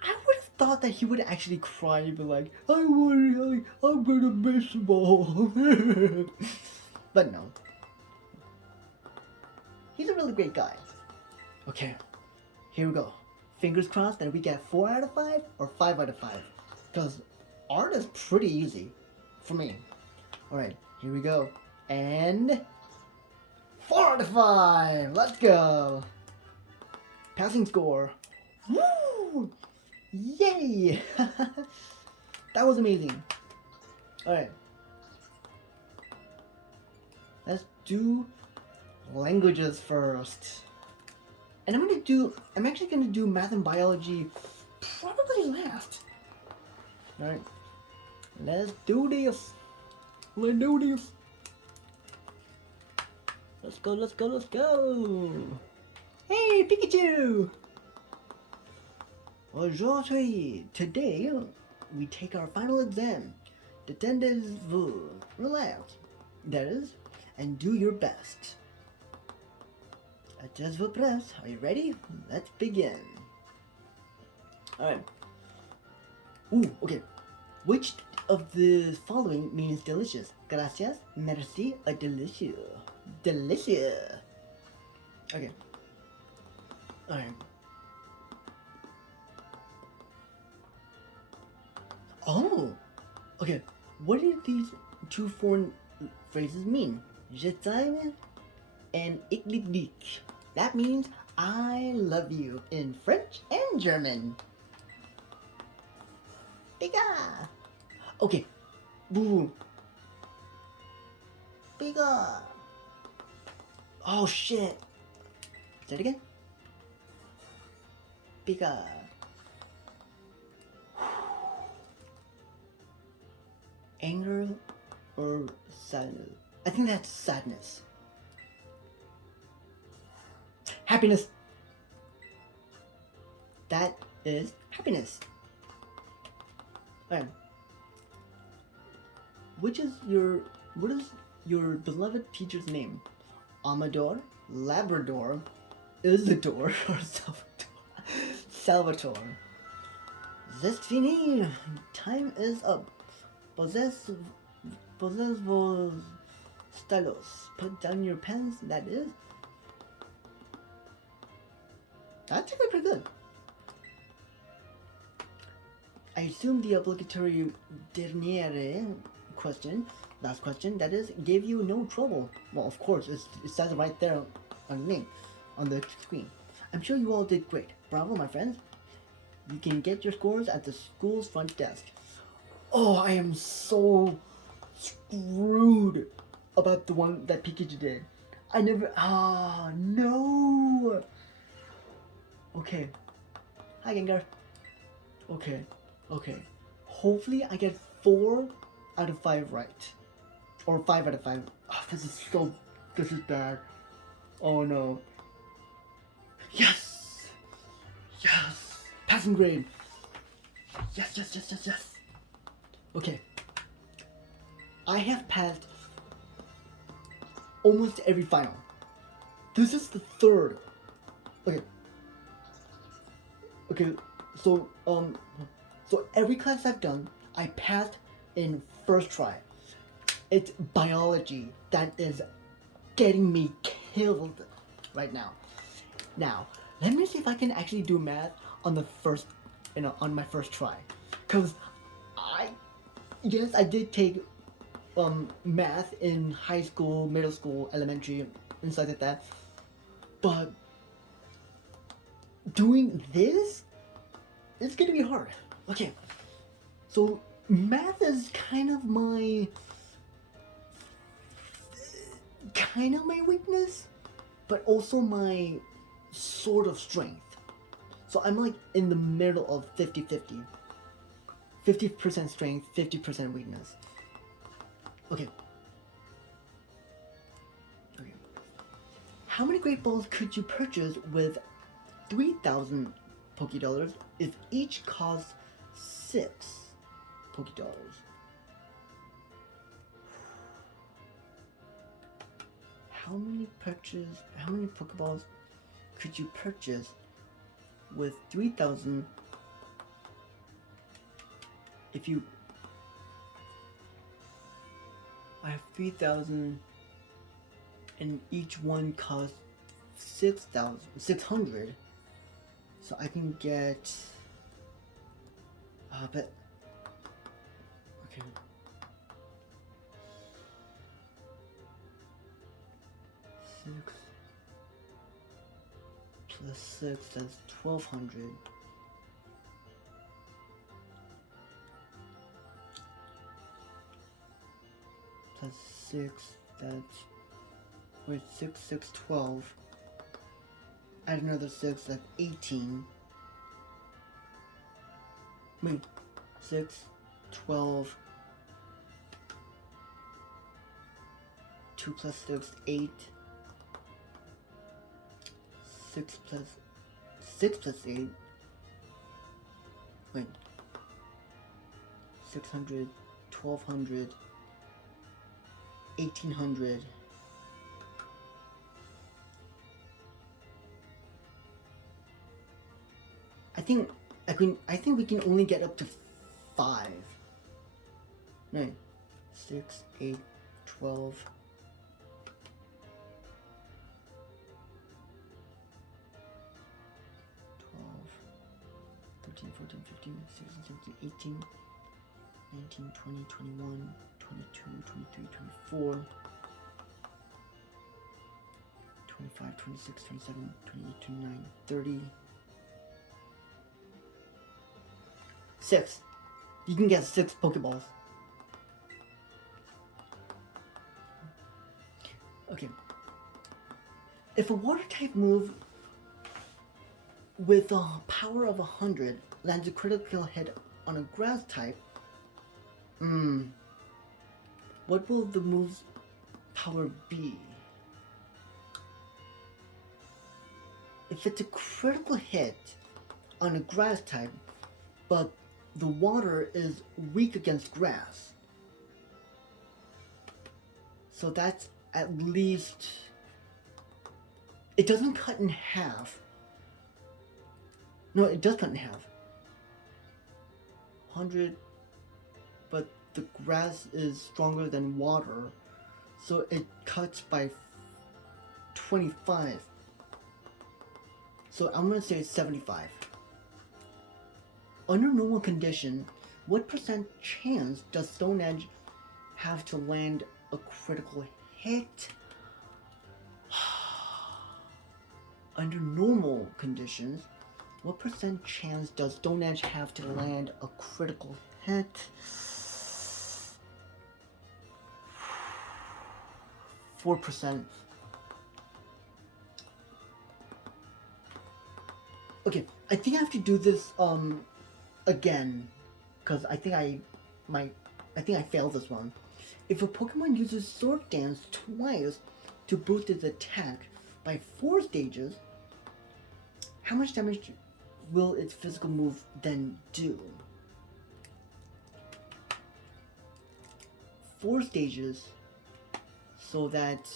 I would have thought that he would actually cry and be like, I'm gonna miss them all. But no. He's a really great guy. Okay, here we go. Fingers crossed that we get 4 out of 5 or 5 out of 5. Because art is pretty easy for me. Alright, here we go. And 4 out of 5! Let's go! Passing score. Woo! Yay! That was amazing. Alright. Let's do languages first. And I'm actually gonna do math and biology probably last. Alright. Let's do this. Let's do this. Let's go, let's go, let's go. Hey, Pikachu! Aujourd'hui, today, we take our final exam. Détendez-vous, relax, that is, and do your best. Attachez vos press. Are you ready? Let's begin. Alright. Ooh, okay. Which of the following means delicious? Gracias, merci, or delicious? Delicious. Okay. Alright. Oh! Okay. What do these two foreign phrases mean? Je t'aime and ich liebe dich. That means I love you in French and German. Bigga. Okay. Boo. Bigga. Oh shit. Say it again. Bigga. Anger or sadness? I think that's sadness. Happiness. That is happiness. Alright. What is your beloved teacher's name? Amador, Labrador, Isidore, or Salvatore? Salvatore. C'est fini. Time is up. Possess vos stylos. Put down your pens. That is. That's actually pretty good. I assume the obligatory dernière question, last question, that is, gave you no trouble. Well, of course, it says it right there on the name, on the screen. I'm sure you all did great. Bravo, my friends. You can get your scores at the school's front desk. Oh, I am so screwed about the one that Pikachu did. I never, no. Okay. Hi, Gengar. Okay. Hopefully I get 4 out of 5 right. Or 5 out of 5. Oh, this is bad. Oh no. Yes! Passing grade. Yes. Okay. I have passed almost every final. This is the 3rd. Okay, so every class I've done, I passed in first try. It's biology that is getting me killed right now. Now, let me see if I can actually do math on the first, on my first try. Cause I did take math in high school, middle school, elementary, and stuff like that. But doing this, it's gonna be hard. Okay, so math is kind of kind of my weakness, but also my sort of strength. So I'm like in the middle of 50-50. 50% strength, 50% weakness. Okay. How many great balls could you purchase with 3,000 Poké Dollars if each costs 6 Poké Dollars? How many Pokeballs could you purchase with 3,000 if you... I have 3,000 and each one costs 600, so I can get but okay, 6 plus 6, that's 1,200. Plus 6, that's... wait, 6, 6, 12. Add another 6, that's 18. Wait, 6, 12. 2 plus 6, 8. 6 plus 8. Wait. 600, 1,200, 1,800. I think we can only get up to 5. 9, 6, 8, 12. 13, 14, 15, 16, 17, 18, 19, 20, 21, 22, 23, 24, 25, 26, 27, 28, 29, 30. 6. You can get 6 Pokeballs. Okay. If a water type move with a power of 100 lands a critical hit on a grass type, what will the move's power be? If it's a critical hit on a grass type, but the water is weak against grass, so that's at least... it doesn't cut in half. No, it does cut in half. 100, but the grass is stronger than water, so it cuts by 25. So I'm gonna say 75. Under normal condition, what percent chance does Stone Edge have to land a critical hit? Under normal conditions, what percent chance does Stone Edge have to land a critical hit? 4%. Okay, I think I have to do this again, because I think I failed this one. If a Pokemon uses Sword Dance twice to boost its attack by 4 stages, how much damage will its physical move then do? 4 stages, so that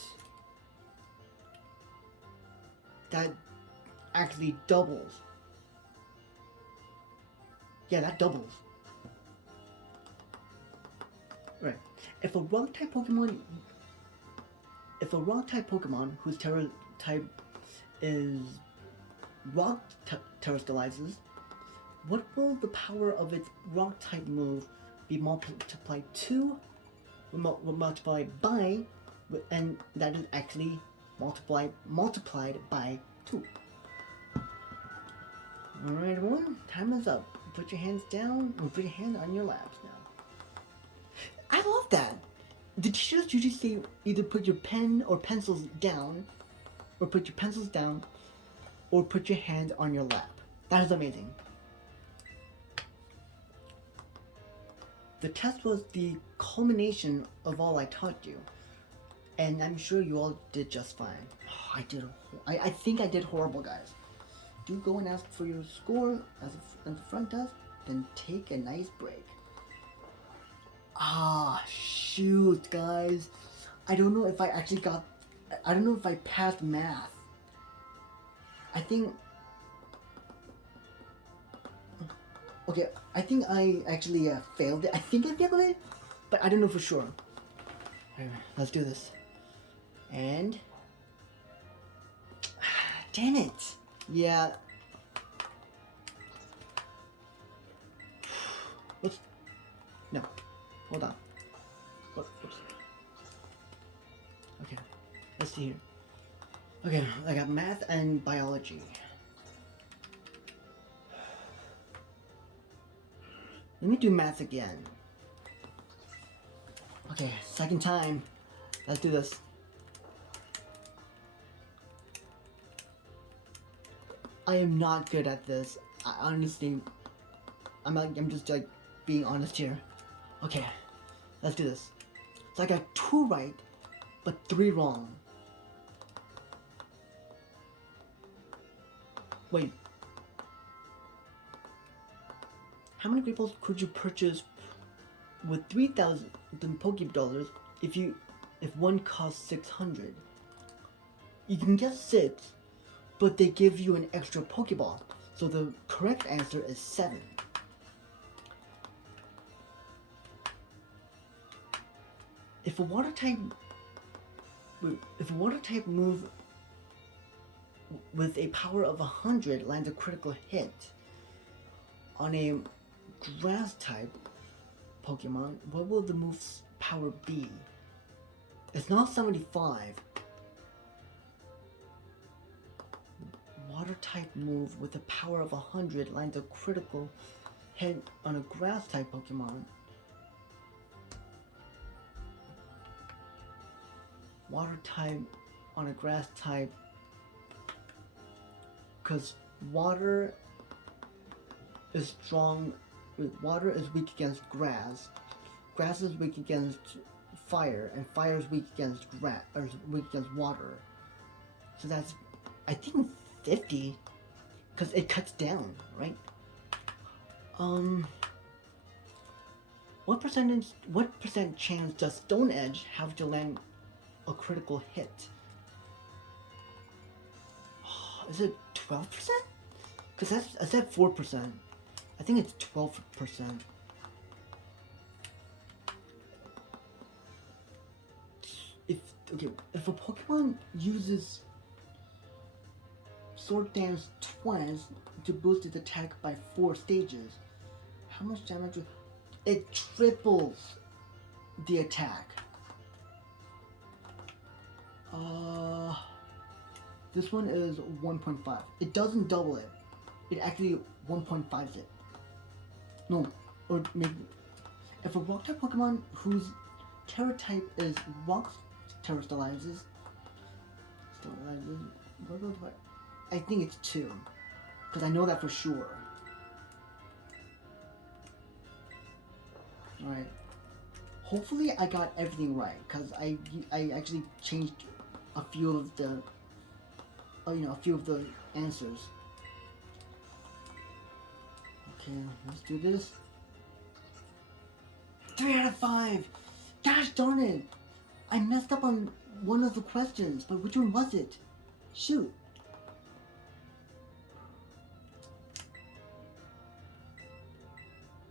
actually doubles. Yeah, that doubles. Right. If a rock type Pokemon whose Terra type is rock terrestrializes, what will the power of its rock type move be multiplied by, and that is actually multiplied by 2. Alright everyone, time is up. Put your hands down and put your hand on your laps now. I love that. the teachers usually say either put your pen or pencils down, or put your pencils down, or put your hand on your lap. That is amazing. The test was the culmination of all I taught you, and I'm sure you all did just fine. Oh, I think I did horrible, guys. Do go and ask for your score at the front desk, then take a nice break. Ah, shoot, guys. I don't know if I actually got... I don't know if I passed math. I think... Okay, I think I actually failed it. I think I failed it, but I don't know for sure. Alright, let's do this. And... Damn it! Yeah. Whoops. No. Hold on. Oops. Okay. Let's see here. Okay, I got math and biology. Let me do math again. Okay, second time. Let's do this. I am not good at this. I honestly, I'm just like being honest here. Okay, let's do this. So I got 2 right, but 3 wrong. Wait. How many Great Balls could you purchase with 3,000 Pokedollars if one costs 600? You can get 6, but they give you an extra Pokeball. So the correct answer is 7. If a water type move with a power of 100 lands a critical hit on a grass type Pokemon, what will the move's power be? It's not 75. Water type move with a power of 100 lands a critical hit on a grass type Pokemon. Water type on a grass type, because water is strong. Water is weak against grass. Grass is weak against fire, and fire is weak against water. So that's, I think, 50, because it cuts down, right? What percent chance does Stone Edge have to land a critical hit? Is it 12%? Because I said 4%. I think it's 12%. If a Pokemon uses Sword Dance twice to boost its attack by 4 stages, how much damage would... It triples the attack. This one is 1.5. It doesn't double it. It actually 1.5s it. No, or maybe if a rock type Pokemon whose Terra type is rock terrestrializes, I think it's 2, because I know that for sure. All right. Hopefully I got everything right, because I actually changed a few of the answers. Okay, let's do this. 3 out of 5. Gosh darn it! I messed up on one of the questions, but which one was it? Shoot.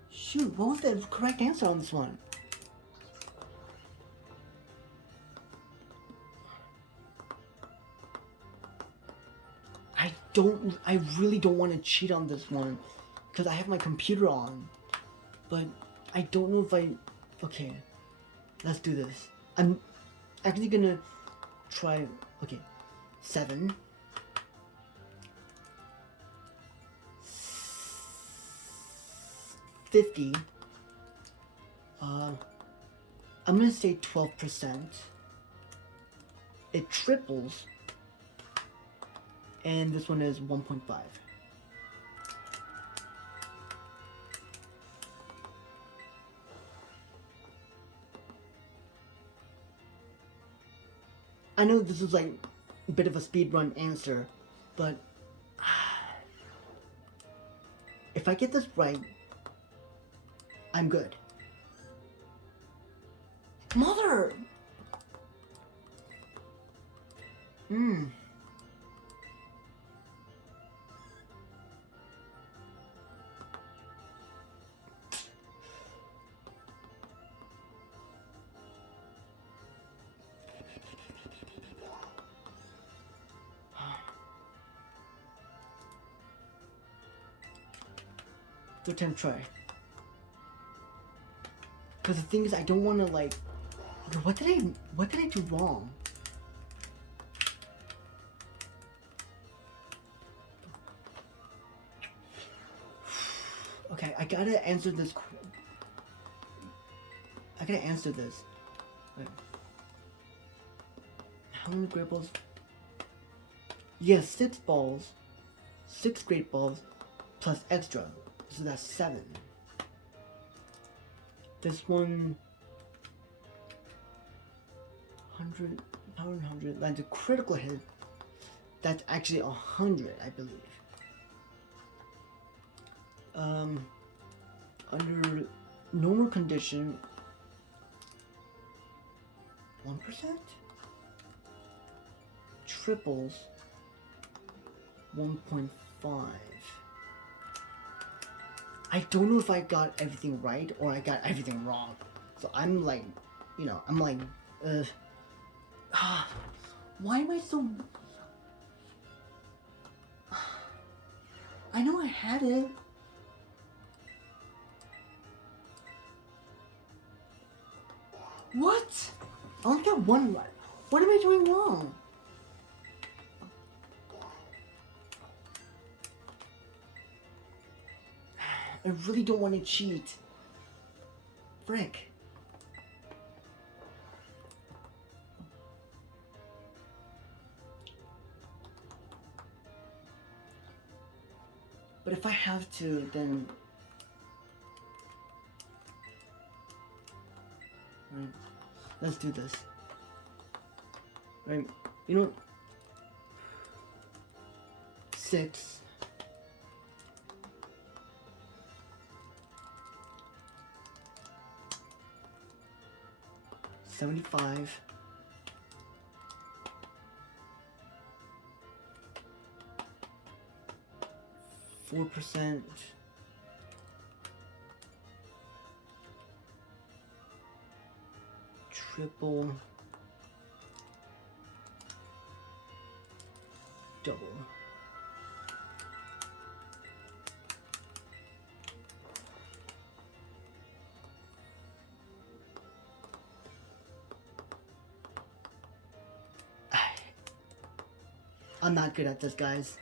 Shoot, what was the correct answer on this one? I really don't want to cheat on this one, because I have my computer on, but I don't know if okay, let's do this. I'm actually gonna try, okay, 7, 50, I'm gonna say 12%. It triples. And this one is 1.5. I know this is like a bit of a speedrun answer, but if I get this right, I'm good. Mother! Third time try. Because the thing is, I don't want to like. What did I do wrong? Okay, I gotta answer this. I gotta answer this. Wait. How many great balls? Yes, 6 balls. 6 great balls plus extra. So that's 7. This one 100 power 100 lands a critical hit. That's actually 100, I believe. Under normal condition 1%? Triples 1.5. I don't know if I got everything right or I got everything wrong. So I'm like, you know, I'm like, why am I so... I know I had it. What? I only got one right. What am I doing wrong? I really don't want to cheat. Frick. But if I have to, then... Right. Let's do this. Right. You know what? 6. 75. 4%. Triple. Double. I'm not good at this, guys.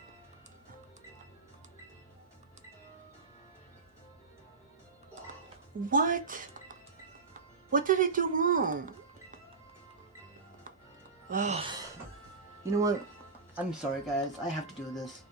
What? What did I do wrong? Ugh. You know what? I'm sorry, guys. I have to do this.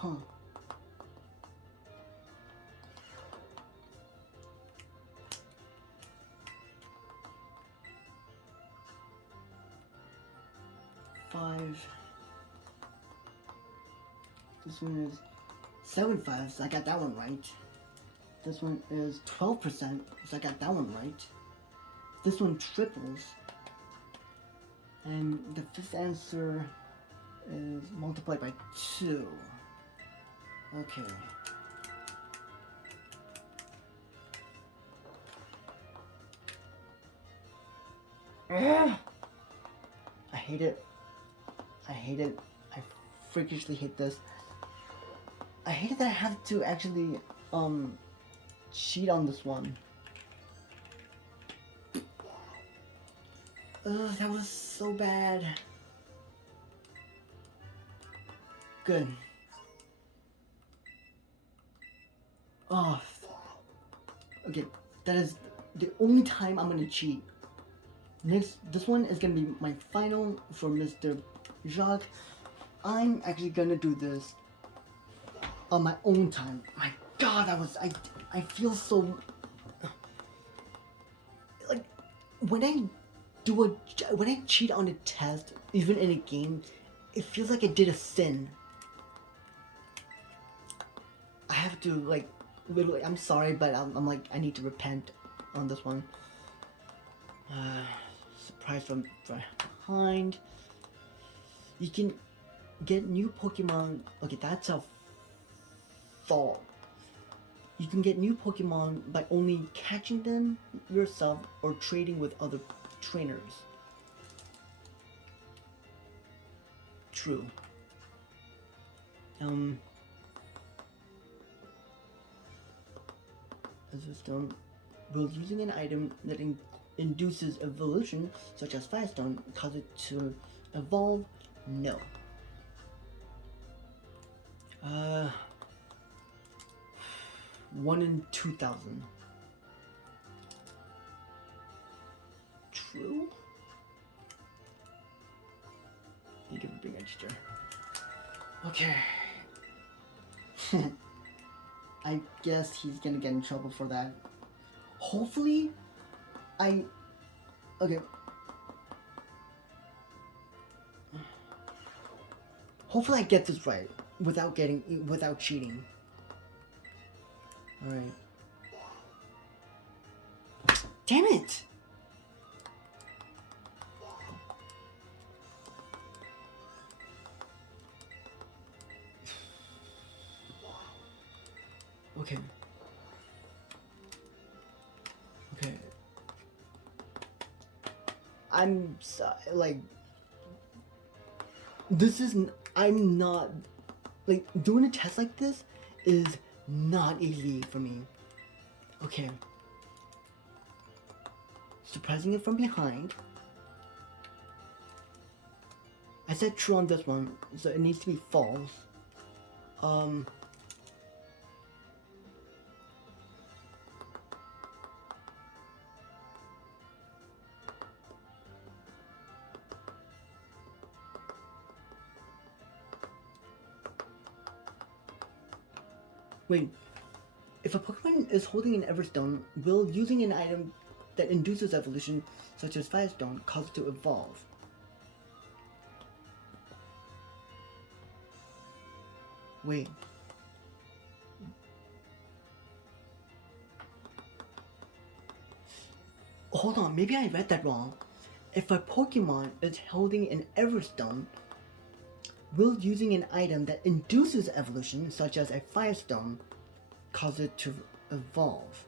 Huh. Five. This one is 7 5s. I got that one right. This one is 12%, so I got that one right. This one triples. And the fifth answer is multiplied by 2. Okay. Ugh. I hate it. I hate it. I freakishly hate this. I hate that I have to actually cheat on this one. Ugh, that was so bad. Good. Oh. Okay, that is the only time I'm gonna cheat. Next, this one is gonna be my final for Mr. Jacques. I'm actually gonna do this on my own time. My God, I feel so like when I cheat on a test, even in a game, it feels like I did a sin. I have to like literally. I'm sorry, but I'm like I need to repent on this one. Surprise from behind. You can get new Pokemon. Okay, that's a fall. You can get new Pokemon by only catching them yourself or trading with other trainers. True. As a stone, will using an item that induces evolution, such as Firestone, cause it to evolve? No. 1 in 2,000. True? You give a big extra. Okay. I guess he's gonna get in trouble for that. Hopefully, okay. Hopefully I get this right without cheating. All right. Damn it! Okay. Okay. I'm like, I'm not, like, doing a test like this is not easy for me. Okay. Surprising it from behind. I said true on this one, so it needs to be false. Wait, if a Pokemon is holding an Everstone, will using an item that induces evolution, such as Firestone, cause it to evolve? Wait. Hold on, maybe I read that wrong. If a Pokemon is holding an Everstone, will using an item that induces evolution, such as a Firestone, cause it to evolve?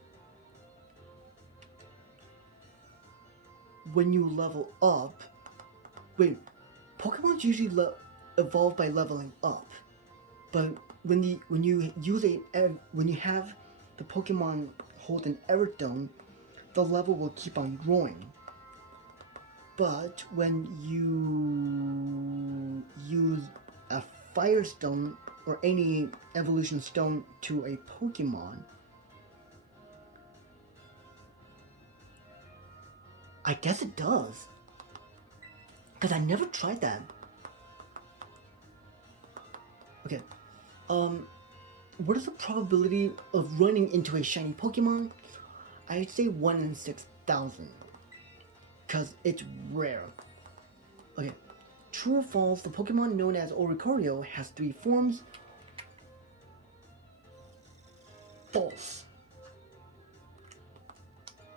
When you level up... Wait, Pokemon usually evolve by leveling up. But when you have the Pokemon hold an Everstone, the level will keep on growing. But when you use a Firestone or any evolution stone to a Pokemon, I guess it does. Because I never tried that. Okay. What is the probability of running into a shiny Pokemon? I'd say 1 in 6,000. Because it's rare. Okay. True or false, the Pokemon known as Oricorio has 3 forms. False.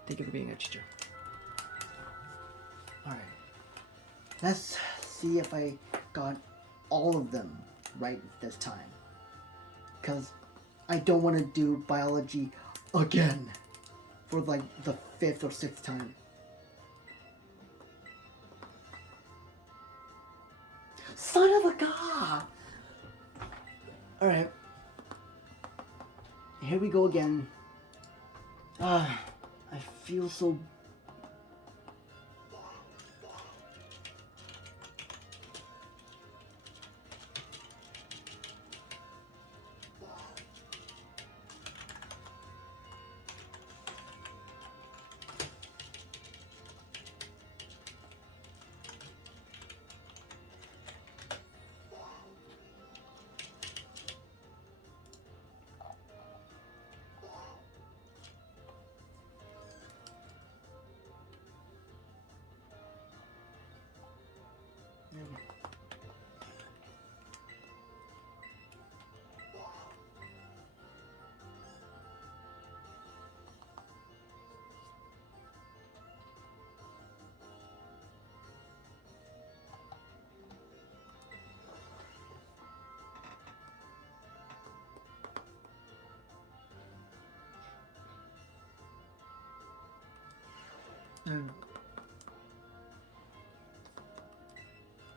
Thank you for being a teacher. Alright. Let's see if I got all of them right this time. Because I don't want to do biology again for like the 5th or 6th time. Son of a god! Alright. Here we go again. I feel so...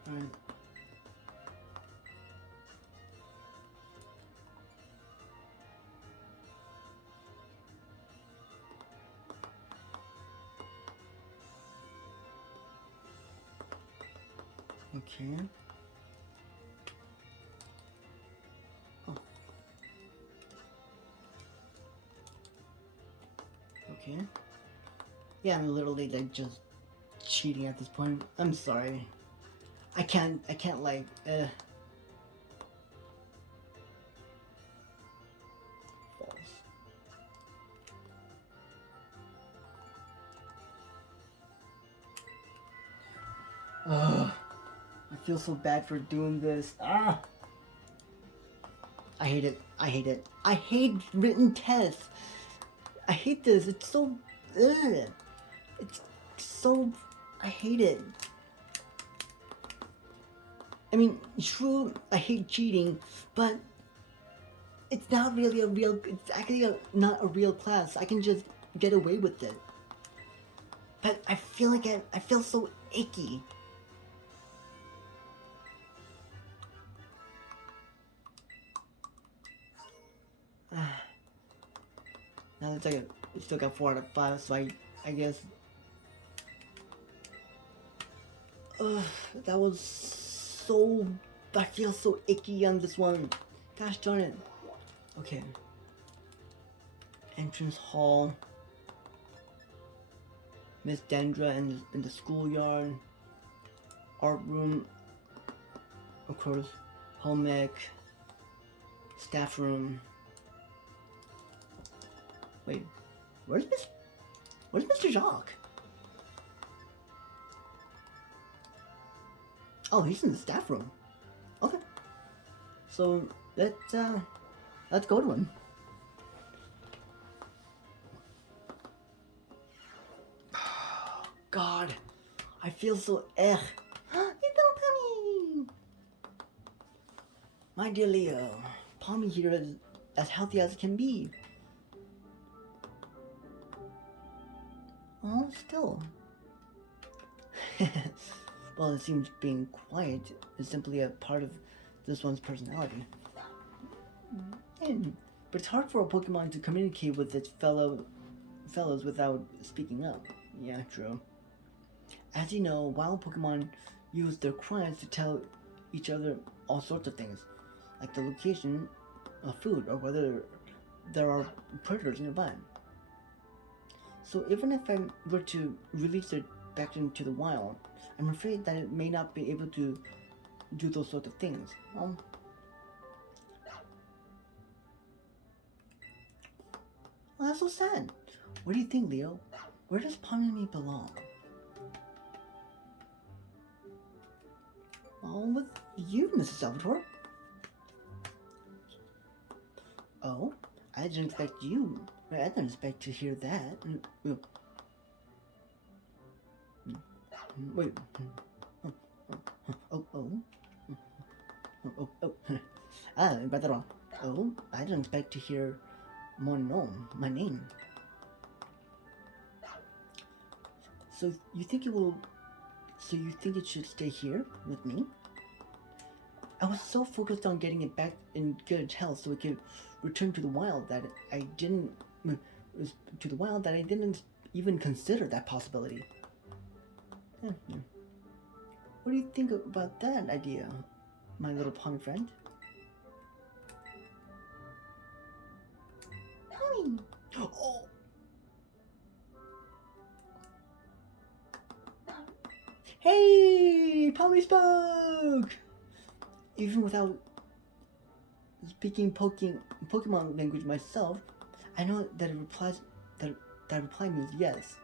Alright. Okay. Oh. Okay. Yeah, I'm literally like just cheating at this point. I'm sorry. I can't like, false. Ugh. I feel so bad for doing this. Ah! I hate it. I hate it. I hate written tests. I hate this. It's so, ugh. It's so, I hate it. I mean, true, I hate cheating, but it's not really a real, it's actually not a real class. I can just get away with it. But I feel like I feel so icky. Now it's like I still got 4 out of 5, so I guess. That was so. I feel so icky on this one. Gosh darn it. Okay. Entrance hall. Miss Dendra in the schoolyard. Art room. Of course. Home ec. Staff room. Wait, where's Mr. Jacques? Oh, he's in the staff room. Okay. So let's go to him. God, I feel so Little Pommy! My dear Leo, Pommy here is as healthy as it can be. Oh, still. Well, it seems being quiet is simply a part of this one's personality. But it's hard for a Pokemon to communicate with its fellows without speaking up. Yeah, true. As you know, wild Pokemon use their cries to tell each other all sorts of things, like the location of food or whether there are predators nearby. So even if I were to release it back into the wild, I'm afraid that it may not be able to do those sorts of things. Well, that's so sad. What do you think, Leo? Where does Pommy belong? Oh, with you, Mrs. Salvatore. Oh, I didn't expect you. I didn't expect to hear that. Wait. Oh. Ah, I got that wrong. Oh, I didn't expect to hear my name. So you think it will? So you think it should stay here with me? I was so focused on getting it back in good health so it could return to the wild that I didn't even consider that possibility. What do you think about that idea, my little pony friend? Pony! Oh! Hey! Pommy spoke! Even without speaking Pokemon language myself, I know that that reply means yes.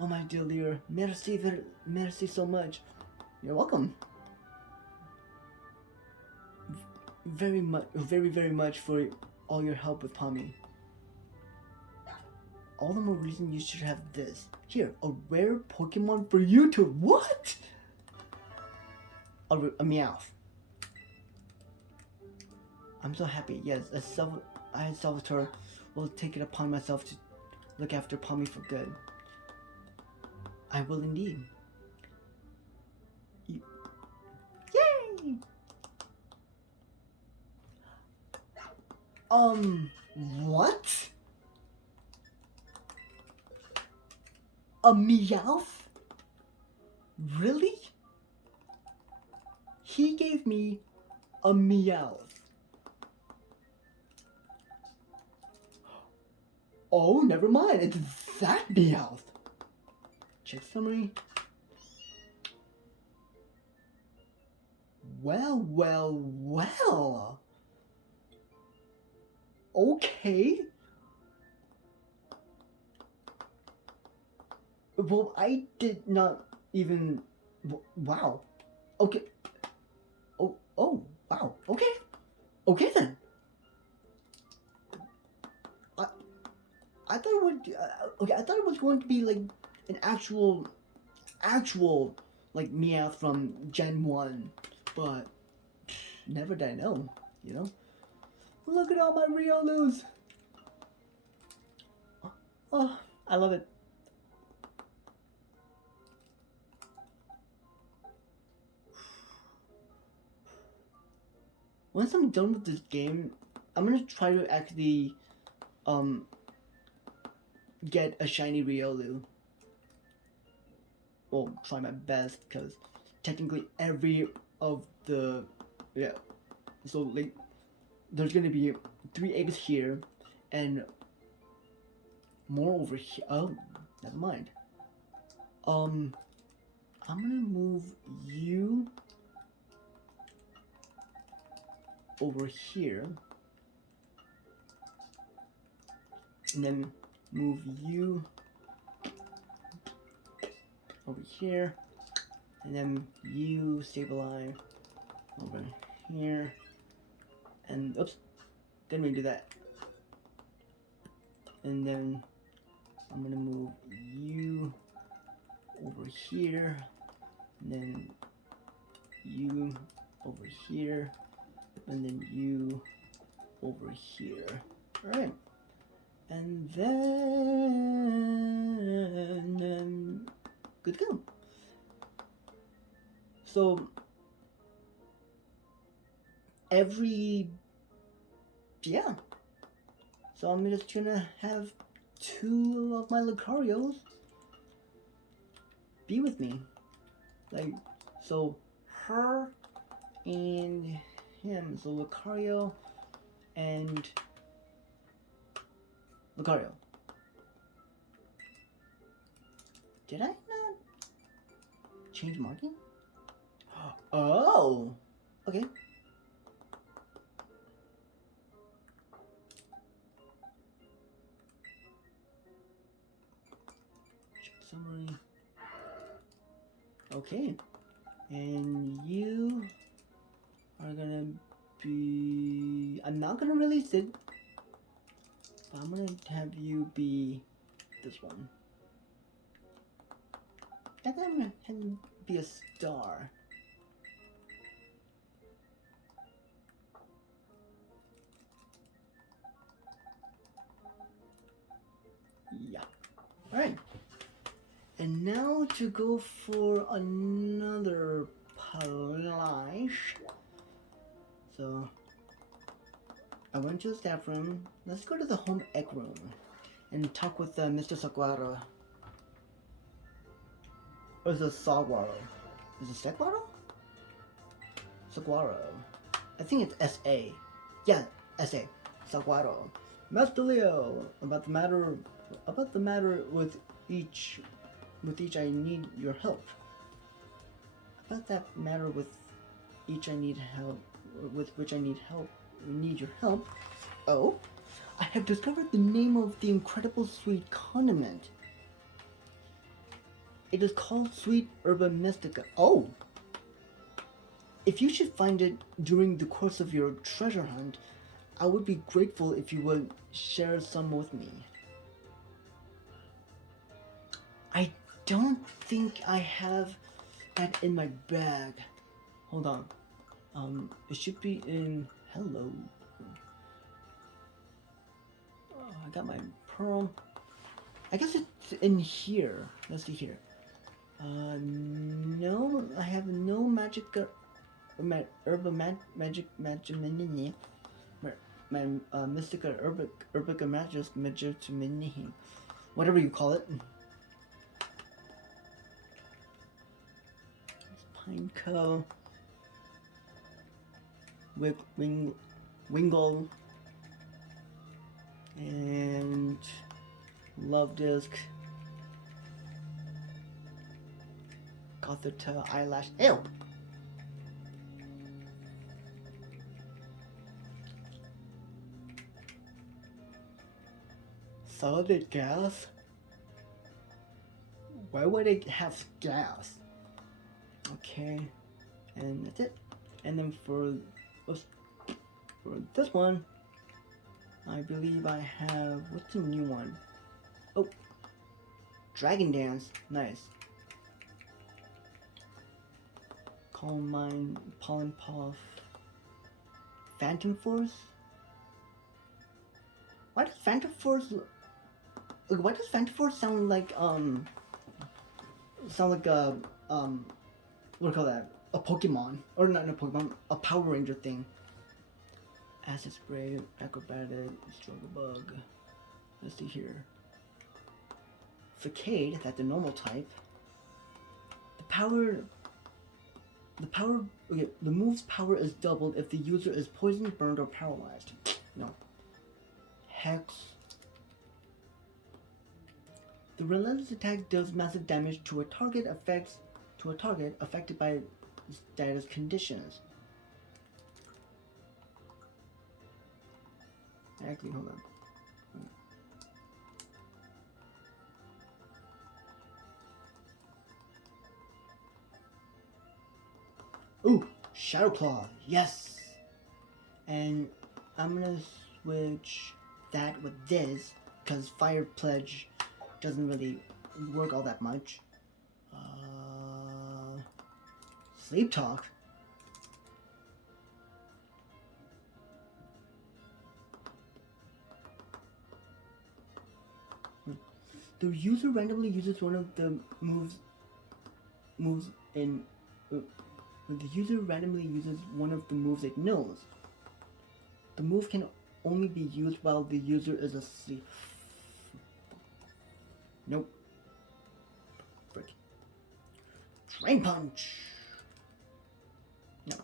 Oh my dear Lear, merci so much. You're welcome. Very much for all your help with Pommy. All the more reason you should have this. Here, a rare Pokemon for you to what? A Meowth. I'm so happy. Yes, I, Salvatore, will take it upon myself to look after Pommy for good. I will indeed. Yay! What? A Meowth? Really? He gave me a Meowth. Oh, never mind. It's that Meowth. Check summary. Well. Okay. Well, I did not even... Wow. Okay. Oh, wow. Okay. Okay, then. I thought it would... okay, I thought it was going to be, like, an actual, like, Meowth from Gen 1. But, never did I know, you know? Look at all my Riolus! Oh, I love it. Once I'm done with this game, I'm gonna try to actually, get a shiny Riolu. Well, try my best, because technically every of the, so, like, there's gonna be 3 eggs here, and more over here. Oh, never mind. I'm gonna move you over here, and then move you over here, and then you stabilize over here, and oops, didn't mean to do that. And then I'm gonna move you over here, and then you over here, and then you over here. Alright. And then good to go. So so I'm just gonna have 2 of my Lucarios be with me. Like, so her and him. So Lucario and Lucario. Did I not change marking? Oh, okay. Summary. Okay, and you are gonna be... I'm not gonna release it, but I'm gonna have you be this one. I thought I'm gonna have to be a star. Yeah. Alright. And now to go for another polish. So I went to the staff room. Let's go to the home ec room and talk with Mr. Saguaro. Or is it Saguaro? Is it Saguaro? Saguaro. I think it's S.A. Yeah, S.A. Saguaro. Master Leo, about the matter with each I need your help. About that matter with each I need help, with which I need help, we need your help. Oh, I have discovered the name of the incredible sweet condiment. It is called Sweet Herba Mystica. Oh! If you should find it during the course of your treasure hunt, I would be grateful if you would share some with me. I don't think I have that in my bag. Hold on. It should be in... Hello. Oh, I got my pearl. I guess it's in here. Let's see here. No, I have no magic... Herba magic my mystica herbica magic whatever you call it. Pineco, Wingle, and Love Disc, Gothita eyelash. Ew. Solid gas? Why would it have gas? Okay, and that's it. And then for this one, I believe I have, what's the new one? Oh, Dragon Dance, nice. Calm Mind, Pollen Puff, Phantom Force. Why does Phantom Force sound like a what do you call that? A Pokemon, or not a Pokemon, a Power Ranger thing. Acid Spray, Acrobatic, Struggle Bug. Let's see here. Facade, that's the normal type. The move's power is doubled if the user is poisoned, burned, or paralyzed. No. Hex. The relentless attack does massive damage to a target affected by status conditions. Actually, hold on. Ooh, Shadow Claw, yes! And I'm gonna switch that with this, because Fire Pledge doesn't really work all that much. Sleep Talk? The user randomly uses one of the moves in... the user randomly uses one of the moves it knows. The move can only be used while the user is asleep. Nope. Frick. Drain Punch! No.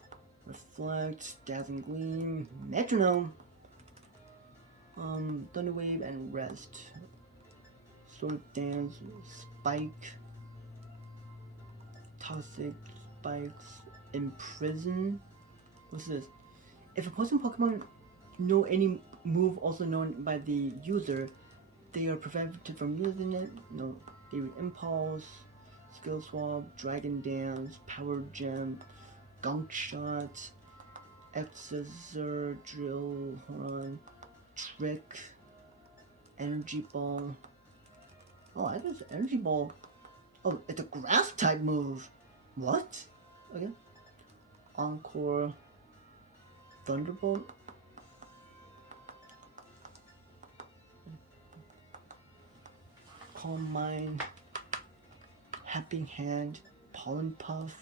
Reflect, Dazzling Gleam, Metronome, Thunder Wave, and Rest. Sword Dance, Spike, Toxic Spikes, Imprison. What's this? If opposing Pokemon know any move also known by the user, they are prevented from using it. No. Daily Impulse, Skill Swap, Dragon Dance, Power Gem, Gunk Shot, X-Scissor, Drill Horn, Trick, Energy Ball. Oh, I guess Energy Ball Oh, it's a grass type move. What? Okay. Encore. Thunderbolt. Calm Mind. Helping Hand. Pollen Puff.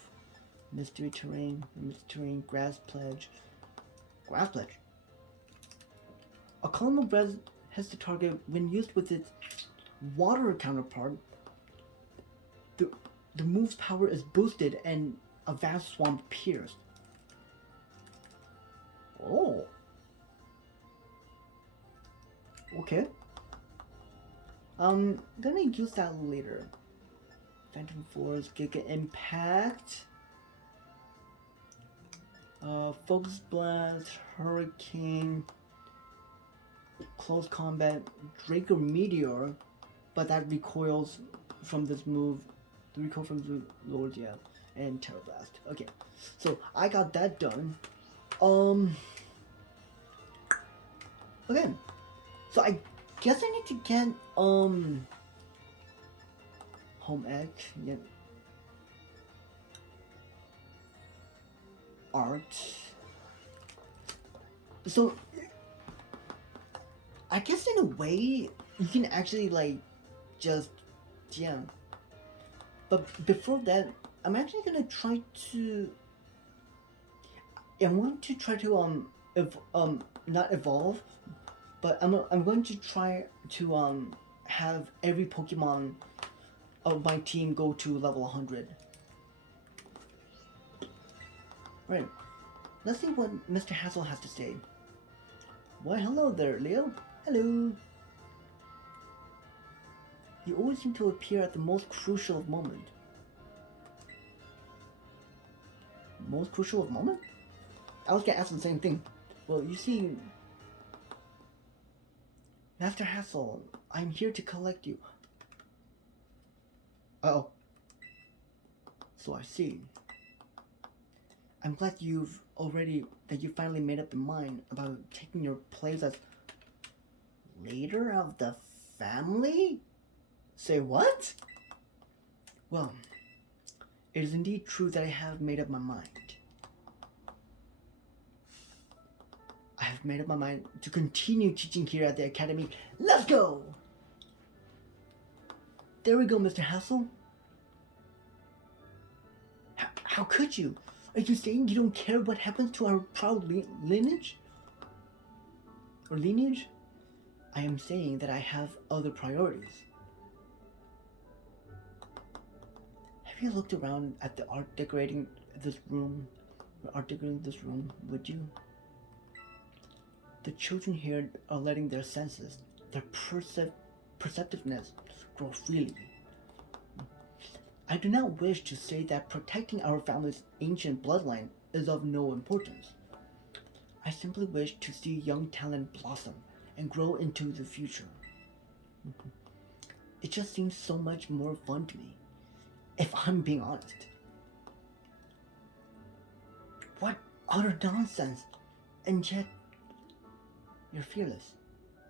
Mystery Terrain. Mystery Terrain. Grass Pledge. Grass Pledge. A column of res hits the target when used with its water counterpart. The move's power is boosted and a vast swamp appears. Oh. Okay. I'm gonna use that later. Phantom Force, Giga Impact. Focus Blast, Hurricane, Close Combat, Draco Meteor, but that recoils from this move. The recoil from the Lord, yeah, and Terror Blast. Okay, so I got that done. Okay, so I guess I need to get home ec, yeah, art. So I guess in a way you can actually like just, yeah. But before that, I'm actually gonna try to. I want to try to not evolve, but I'm going to try to have every Pokemon of my team go to level 100. Right. Let's see what Mr. Hassel has to say. Why, hello there, Leo. Hello. You always seem to appear at the most crucial of moments. Most crucial of moment? I was gonna ask the same thing. Well, you see, Master Hassel, I'm here to collect you. Uh-oh. So I see. I'm glad that you finally made up your mind about taking your place as leader of the family? Say what? Well, it is indeed true that I have made up my mind. I have made up my mind to continue teaching here at the academy. Let's go! There we go, Mr. Hassel. How could you? Are you saying you don't care what happens to our proud lineage? Or lineage? I am saying that I have other priorities. Have you looked around at the art decorating this room? Would you? The children here are letting their senses, their perceptiveness, grow freely. I do not wish to say that protecting our family's ancient bloodline is of no importance. I simply wish to see young talent blossom and grow into the future. It just seems so much more fun to me, if I'm being honest. What utter nonsense! And yet, you're fearless,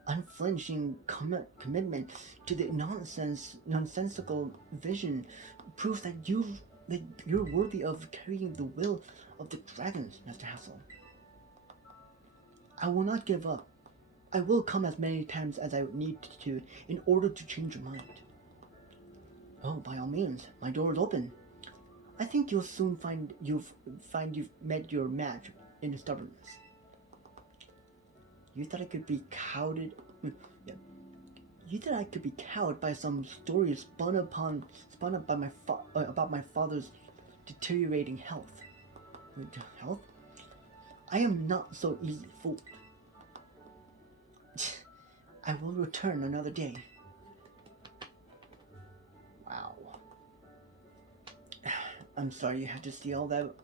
unflinching commitment to the nonsensical vision proves that you're worthy of carrying the will of the dragons, Master Hassel. I will not give up. I will come as many times as I need to in order to change your mind. Oh, by all means, my door is open. I think you'll soon find you've met your match in stubbornness. You thought I could be cowed? Yeah. You thought I could be cowed by some story spun up by about my father's deteriorating health. Health? I am not so easily fooled. I will return another day. Wow. I'm sorry you had to see all that.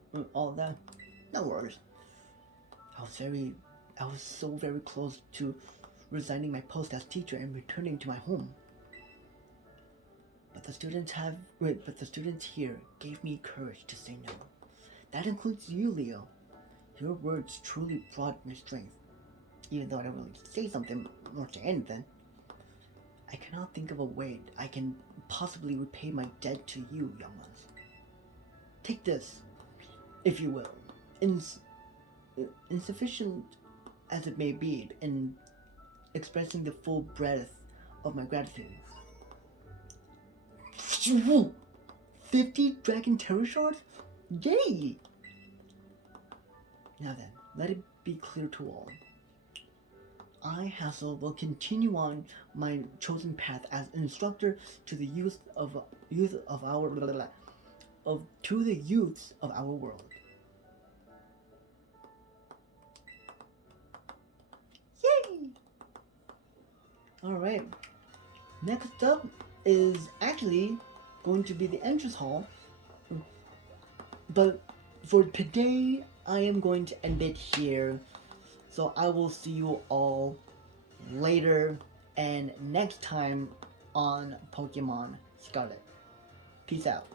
No worries. I was so very close to resigning my post as teacher and returning to my home. But the students here gave me courage to say no. That includes you, Leo. Your words truly brought me strength. Even though I don't really say something or say anything. I cannot think of a way I can possibly repay my debt to you, young ones. Take this, if you will, insufficient as it may be in expressing the full breadth of my gratitude. 50 Dragon Terror Shards? Yay! Now then, let it be clear to all. I, Hassel, will continue on my chosen path as instructor to the youths of our world. Yay! Alright. Next up is actually going to be the entrance hall. But for today, I am going to end it here. So I will see you all later and next time on Pokemon Scarlet. Peace out.